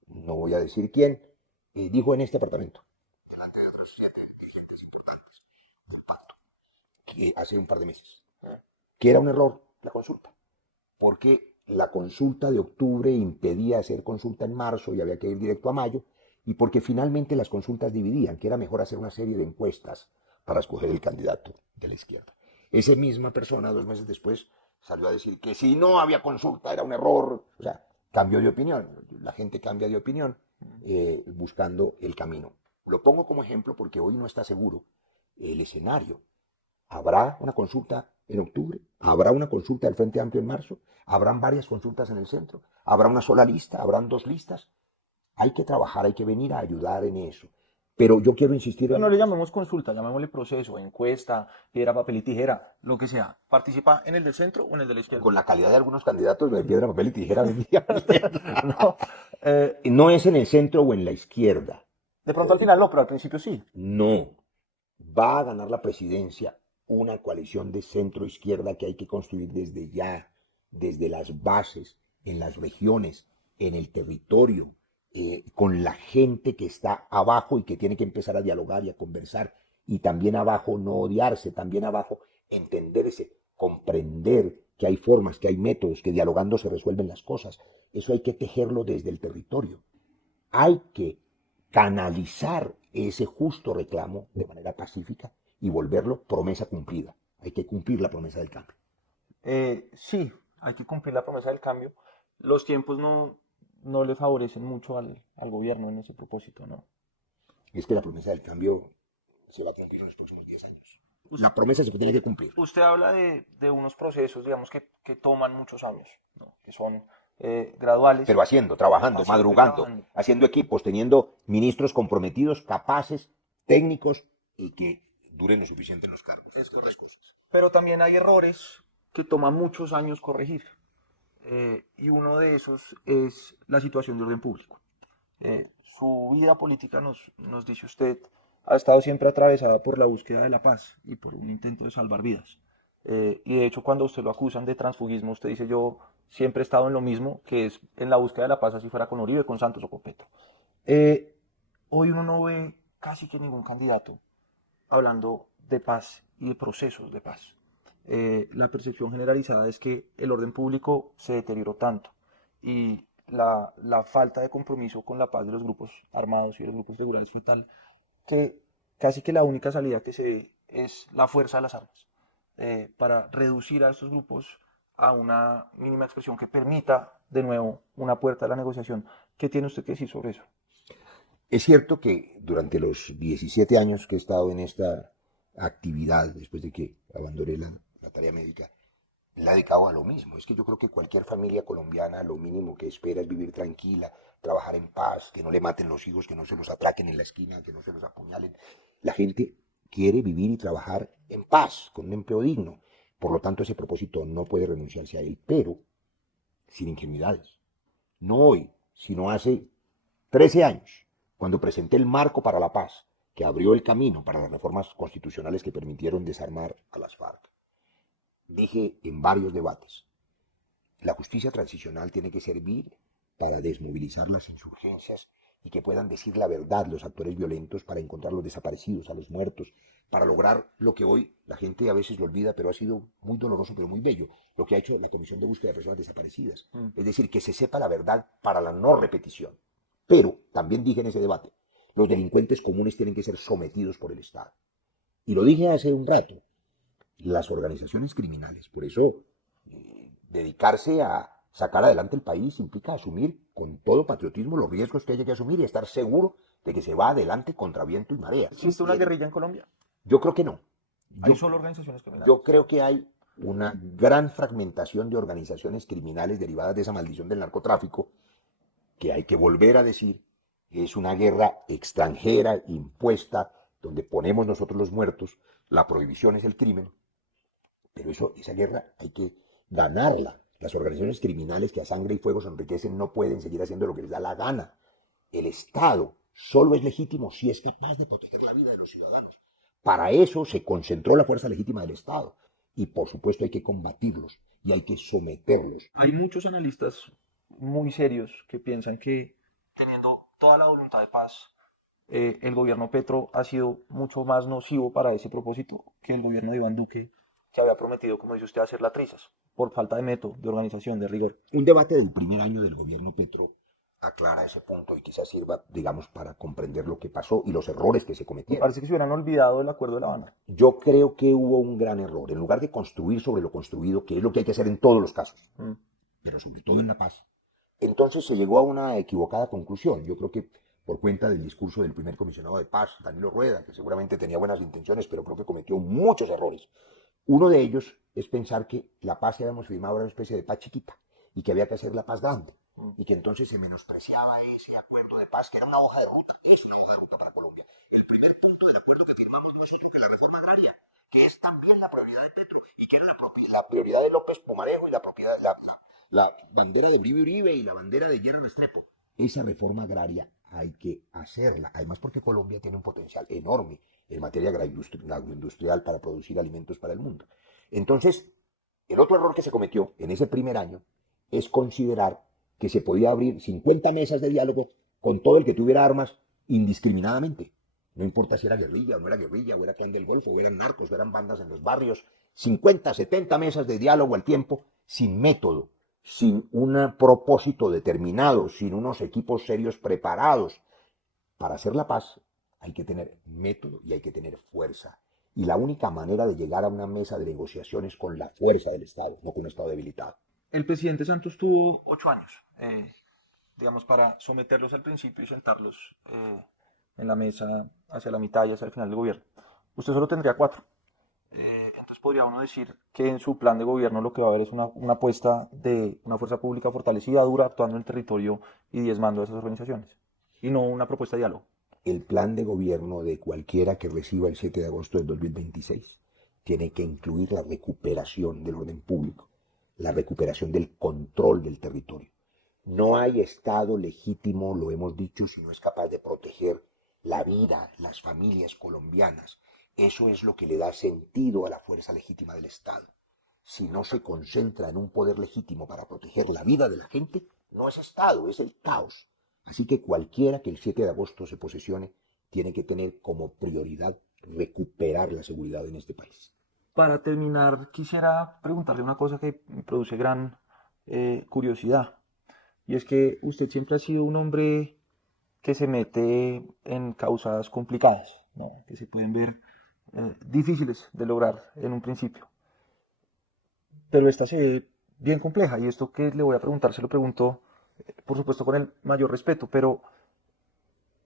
no voy a decir quién, dijo en este apartamento, delante de otros 7 dirigentes importantes del pacto, que hace un par de meses, que era un error la consulta, porque la consulta de octubre impedía hacer consulta en marzo y había que ir directo a mayo, y porque finalmente las consultas dividían, que era mejor hacer una serie de encuestas para escoger el candidato de la izquierda. Esa misma persona, 2 meses después, salió a decir que si no había consulta era un error, o sea, cambió de opinión. La gente cambia de opinión buscando el camino. Lo pongo como ejemplo porque hoy no está seguro el escenario. ¿Habrá una consulta en octubre? ¿Habrá una consulta del Frente Amplio en marzo? ¿Habrán varias consultas en el centro? ¿Habrá una sola lista? ¿Habrán 2 listas? Hay que trabajar, hay que venir a ayudar en eso. Pero yo quiero insistir en... No le llamemos consulta, llamémosle proceso, encuesta, piedra, papel y tijera, lo que sea. ¿Participa en el del centro o en el de la izquierda? Con la calidad de algunos candidatos de piedra, papel y tijera. No, No es en el centro o en la izquierda. de pronto al final no, pero al principio sí. No. Va a ganar la presidencia una coalición de centro-izquierda que hay que construir desde ya, desde las bases, en las regiones, en el territorio, con la gente que está abajo y que tiene que empezar a dialogar y a conversar. Y también abajo no odiarse, también abajo entenderse, comprender que hay formas, que hay métodos, que dialogando se resuelven las cosas. Eso hay que tejerlo desde el territorio. Hay que canalizar ese justo reclamo de manera pacífica y volverlo promesa cumplida. Hay que cumplir la promesa del cambio. Sí, hay que cumplir la promesa del cambio. Los tiempos no le favorecen mucho al gobierno en ese propósito, ¿no? Es que la promesa del cambio se va a cumplir en los próximos 10 años. La promesa se tiene que cumplir. Usted habla de unos procesos, digamos, que toman muchos años, ¿no? Que son graduales. Pero haciendo, trabajando, Haciendo y madrugando, trabajando. haciendo equipos, teniendo ministros comprometidos, capaces, técnicos y que duren lo suficiente en los cargos. Es correcto. Pero también hay errores que toman muchos años corregir. Y uno de esos es la situación de orden público. Su vida política, nos dice usted, ha estado siempre atravesada por la búsqueda de la paz y por un intento de salvar vidas. Y de hecho, cuando usted lo acusan de transfugismo, usted dice: yo siempre he estado en lo mismo, que es en la búsqueda de la paz, así fuera con Uribe, con Santos o con Petro. Hoy uno no ve casi que ningún candidato hablando de paz y de procesos de paz. La percepción generalizada es que el orden público se deterioró tanto y la falta de compromiso con la paz de los grupos armados y de los grupos irregulares fue tal que casi que la única salida que se ve es la fuerza de las armas, para reducir a estos grupos a una mínima expresión que permita de nuevo una puerta a la negociación. ¿Qué tiene usted que decir sobre eso? Es cierto que durante los 17 años que he estado en esta actividad, después de que abandoné la tarea médica, la he dedicado a lo mismo. Es que yo creo que cualquier familia colombiana lo mínimo que espera es vivir tranquila, trabajar en paz, que no le maten los hijos, que no se los atraquen en la esquina, que no se los apuñalen. La gente quiere vivir y trabajar en paz, con un empleo digno. Por lo tanto, ese propósito no puede renunciarse a él, pero sin ingenuidades. No hoy, sino hace 13 años, cuando presenté el marco para la paz, que abrió el camino para las reformas constitucionales que permitieron desarmar a las FARC. Dije en varios debates, la justicia transicional tiene que servir para desmovilizar las insurgencias y que puedan decir la verdad los actores violentos para encontrar los desaparecidos, a los muertos, para lograr lo que hoy la gente a veces lo olvida, pero ha sido muy doloroso, pero muy bello, lo que ha hecho la Comisión de Búsqueda de Personas Desaparecidas. Es decir, que se sepa la verdad para la no repetición. Pero, también dije en ese debate, los delincuentes comunes tienen que ser sometidos por el Estado. Y lo dije hace un rato, las organizaciones criminales, por eso dedicarse a sacar adelante el país implica asumir con todo patriotismo los riesgos que haya que asumir y estar seguro de que se va adelante contra viento y marea. ¿Existe una guerrilla en Colombia? Yo creo que no. ¿Hay solo organizaciones criminales? Yo creo que hay una gran fragmentación de organizaciones criminales derivadas de esa maldición del narcotráfico, que hay que volver a decir que es una guerra extranjera impuesta, donde ponemos nosotros los muertos, la prohibición es el crimen, pero esa guerra hay que ganarla. Las organizaciones criminales que a sangre y fuego se enriquecen no pueden seguir haciendo lo que les da la gana. El Estado solo es legítimo si es capaz de proteger la vida de los ciudadanos. Para eso se concentró la fuerza legítima del Estado. y por supuesto hay que combatirlos y hay que someterlos. Hay muchos analistas muy serios que piensan que teniendo toda la voluntad de paz, el gobierno Petro ha sido mucho más nocivo para ese propósito que el gobierno de Iván Duque, que había prometido, como dice usted, hacer las trizas, por falta de método, de organización, de rigor. Un debate del primer año del gobierno Petro aclara ese punto y quizás sirva, digamos, para comprender lo que pasó y los errores que se Me cometieron. parece que se hubieran olvidado el acuerdo de La Habana. Yo creo que hubo un gran error. En lugar de construir sobre lo construido, que es lo que hay que hacer en todos los casos, pero sobre todo en la paz, entonces se llegó a una equivocada conclusión. Yo creo que por cuenta del discurso del primer comisionado de paz, Danilo Rueda, que seguramente tenía buenas intenciones, pero creo que cometió muchos errores. Uno de ellos es pensar que la paz que habíamos firmado era una especie de paz chiquita y que había que hacer la paz grande y que entonces se menospreciaba ese acuerdo de paz, que era una hoja de ruta, es una hoja de ruta para Colombia. El primer punto del acuerdo que firmamos no es otro que la reforma agraria, que es también la prioridad de Petro y que era la prioridad de López Pumarejo y la bandera de Uribe y la bandera de Yerra Restrepo. Esa reforma agraria hay que hacerla, además porque Colombia tiene un potencial enorme en materia agroindustrial para producir alimentos para el mundo. Entonces, el otro error que se cometió en ese primer año es considerar que se podía abrir 50 mesas de diálogo con todo el que tuviera armas indiscriminadamente. No importa si era guerrilla o no era guerrilla, o era clan del Golfo, o eran narcos, o eran bandas en los barrios. 50, 70 mesas de diálogo al tiempo, sin método, sin un propósito determinado, sin unos equipos serios preparados. Para hacer la paz hay que tener método y hay que tener fuerza. Y la única manera de llegar a una mesa de negociaciones con la fuerza del Estado, no con un Estado debilitado. El presidente Santos tuvo 8 años, digamos, para someterlos al principio y sentarlos en la mesa hacia la mitad y hacia el final del gobierno. Usted solo tendría 4. Entonces podría uno decir que en su plan de gobierno lo que va a haber es una apuesta de una fuerza pública fortalecida, dura, actuando en el territorio y diezmando a esas organizaciones, y no una propuesta de diálogo. El plan de gobierno de cualquiera que reciba el 7 de agosto del 2026 tiene que incluir la recuperación del orden público, la recuperación del control del territorio. No hay Estado legítimo, lo hemos dicho, si no es capaz de proteger la vida, las familias colombianas. Eso es lo que le da sentido a la fuerza legítima del Estado. Si no se concentra en un poder legítimo para proteger la vida de la gente, no es Estado, es el caos. Así que cualquiera que el 7 de agosto se posesione tiene que tener como prioridad recuperar la seguridad en este país. Para terminar, quisiera preguntarle una cosa que me produce gran curiosidad. Y es que usted siempre ha sido un hombre que se mete en causas complicadas, ¿no? Que se pueden ver difíciles de lograr en un principio. Pero esta se ve bien compleja, y esto que le voy a preguntar se lo pregunto, por supuesto, con el mayor respeto, pero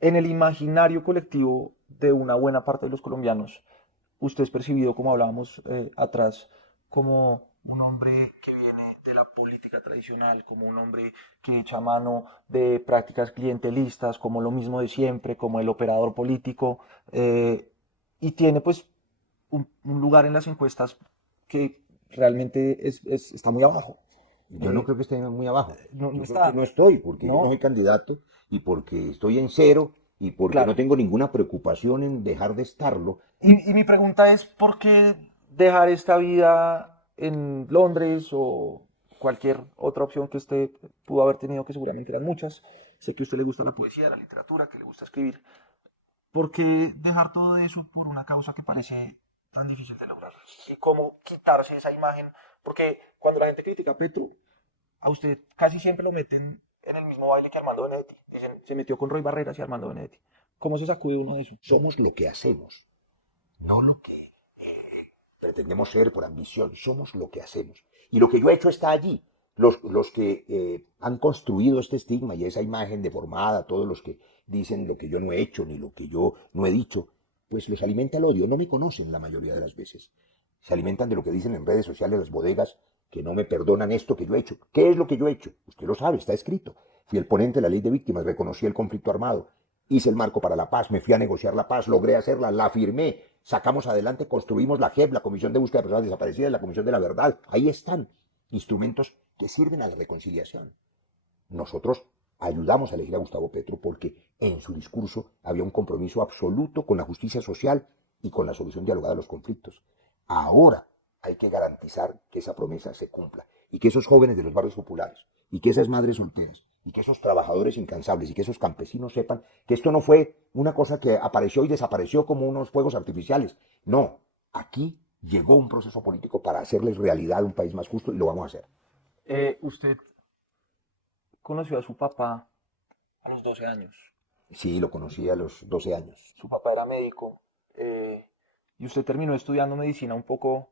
en el imaginario colectivo de una buena parte de los colombianos, usted es percibido, como hablábamos atrás, como un hombre que viene de la política tradicional, como un hombre que echa mano de prácticas clientelistas, como lo mismo de siempre, como el operador político, y tiene pues un lugar en las encuestas que realmente está muy abajo. Yo no creo que esté muy abajo. No Yo está. creo que no estoy, porque No. yo no soy candidato y porque estoy en cero y porque Claro. no tengo ninguna preocupación en dejar de estarlo. Y mi pregunta es, ¿por qué dejar esta vida en Londres o cualquier otra opción que usted pudo haber tenido, que seguramente eran muchas? Sé que a usted le gusta la poesía, la literatura, que le gusta escribir. ¿Por qué dejar todo eso por una causa que parece tan difícil de lograr? ¿Y cómo quitarse esa imagen? Porque cuando la gente critica a Petro, a usted casi siempre lo meten en el mismo baile que Armando Benedetti. Dicen, se metió con Roy Barreras y Armando Benedetti. ¿Cómo se sacude uno de eso? Somos lo que hacemos, no lo que pretendemos ser por ambición. Somos lo que hacemos. Y lo que yo he hecho está allí. Los que han construido este estigma y esa imagen deformada, todos los que dicen lo que yo no he hecho ni lo que yo no he dicho, pues los alimenta el odio. No me conocen la mayoría de las veces. Se alimentan de lo que dicen en redes sociales, las bodegas, que no me perdonan esto que yo he hecho. ¿Qué es lo que yo he hecho? Usted lo sabe, está escrito. Fui el ponente de la ley de víctimas, reconocí el conflicto armado, hice el marco para la paz, me fui a negociar la paz, logré hacerla, la firmé, sacamos adelante, construimos la JEP, la Comisión de Búsqueda de Personas Desaparecidas, la Comisión de la Verdad. Ahí están instrumentos que sirven a la reconciliación. Nosotros ayudamos a elegir a Gustavo Petro porque en su discurso había un compromiso absoluto con la justicia social y con la solución dialogada de los conflictos. Ahora hay que garantizar que esa promesa se cumpla y que esos jóvenes de los barrios populares y que esas madres solteras y que esos trabajadores incansables y que esos campesinos sepan que esto no fue una cosa que apareció y desapareció como unos fuegos artificiales. No, aquí llegó un proceso político para hacerles realidad un país más justo y lo vamos a hacer. Usted conoció a su papá a los 12 años. Sí, lo conocí a los 12 años. Su papá era médico y usted terminó estudiando medicina un poco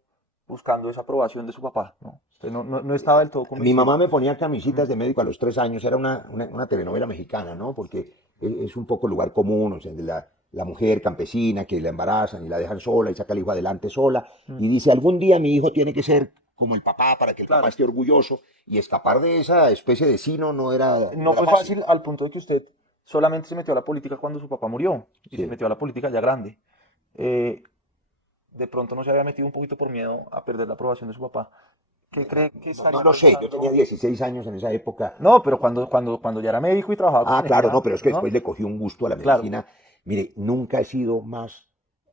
buscando esa aprobación de su papá, ¿no? Usted no estaba del todo Mi convencido. mamá me ponía camisitas de médico a los 3 años, era una telenovela mexicana, ¿no? Porque es un poco lugar común, o sea, de la mujer campesina que la embarazan y la dejan sola y saca al hijo adelante sola y dice, algún día mi hijo tiene que ser como el papá para que el Claro. papá esté orgulloso y escapar de esa especie de sino no era No era fue fácil al punto de que usted solamente se metió a la política cuando su papá murió y Sí. se metió a la política ya grande. De pronto no se había metido un poquito por miedo a perder la aprobación de su papá. ¿Qué cree que No, estaría no lo sé, yo pensando? tenía 16 años en esa época. No, pero cuando ya era médico y trabajaba con Claro, ella, no, pero es que ¿no? después le cogí un gusto a la Claro. medicina. Mire, nunca he sido más,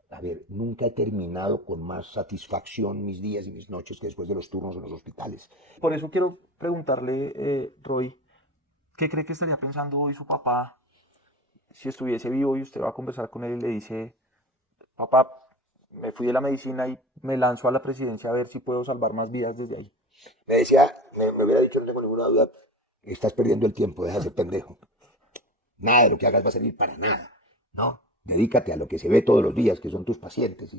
a ver, nunca he terminado con más satisfacción mis días y mis noches que después de los turnos en los hospitales. Por eso quiero preguntarle, Roy, ¿qué cree que estaría pensando hoy su papá si estuviese vivo y usted va a conversar con él y le dice, papá, me fui de la medicina y me lanzo a la presidencia a ver si puedo salvar más vidas desde ahí? Me decía, me hubiera dicho, no tengo ninguna duda, estás perdiendo el tiempo, deja de ser pendejo. Nada de lo que hagas va a servir para nada, ¿no? Dedícate a lo que se ve todos los días, que son tus pacientes.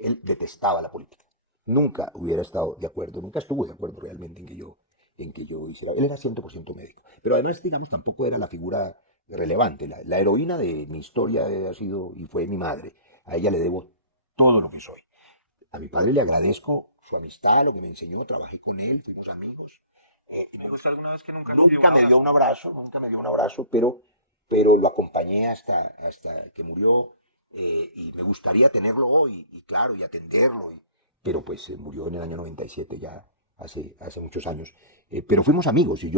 Él detestaba la política. Nunca hubiera estado de acuerdo, nunca estuvo de acuerdo realmente en que yo hiciera. Él era 100% médico. Pero además, digamos, tampoco era la figura relevante. La heroína de mi historia ha sido y fue mi madre. A ella le debo todo lo que soy. A mi padre le agradezco su amistad, lo que me enseñó, trabajé con él, fuimos amigos. ¿Me gusta alguna vez que nunca Nunca me dio un abrazo, nunca me dio un abrazo, pero lo acompañé hasta que murió y me gustaría tenerlo hoy, y claro, y atenderlo. Pero pues murió en el año 97 ya, hace muchos años. Pero fuimos amigos y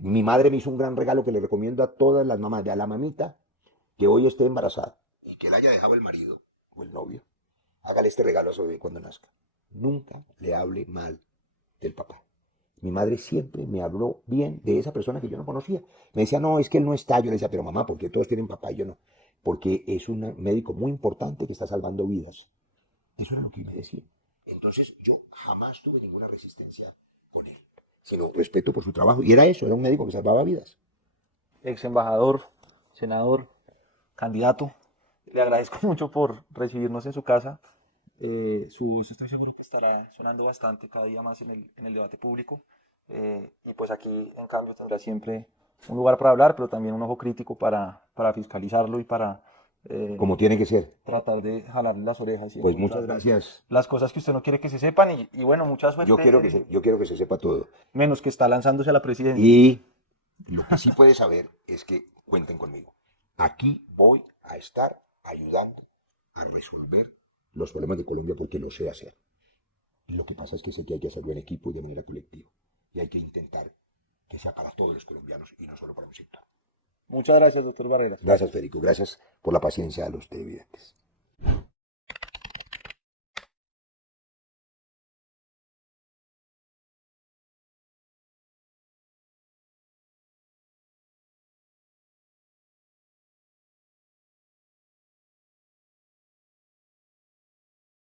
mi madre me hizo un gran regalo que le recomiendo a todas las mamás, de a la mamita que hoy esté embarazada y que la haya dejado el marido o el novio. Hágale este regalo a su bebé cuando nazca. Nunca le hable mal del papá. Mi madre siempre me habló bien de esa persona que yo no conocía. Me decía, no, es que él no está. Yo le decía, pero mamá, ¿por qué todos tienen papá y yo no? Porque es un médico muy importante que está salvando vidas. Eso era lo que me decía. Entonces yo jamás tuve ninguna resistencia con él. Se lo respeto por su trabajo. Y era eso, era un médico que salvaba vidas. Ex embajador, senador, candidato, le agradezco mucho por recibirnos en su casa. Su voz estoy seguro que estará sonando bastante cada día más en el debate público. Y pues aquí, en cambio, tendrá siempre un lugar para hablar, pero también un ojo crítico para fiscalizarlo y para Como tiene que ser. tratar de jalarle las orejas. Y Pues encontrar muchas gracias. las cosas que usted no quiere que se sepan. Y bueno, mucha suerte. Yo quiero que se sepa todo. Menos que está lanzándose a la presidencia. Y lo que sí puedes saber es que cuenten conmigo. Aquí voy a estar ayudando a resolver los problemas de Colombia porque lo sé hacer. Lo que pasa es que sé que hay que hacerlo en equipo y de manera colectiva. Y hay que intentar que sea para todos los colombianos y no solo para un sector. Muchas gracias, doctor Barrera. Gracias, Federico. Gracias por la paciencia a los televidentes.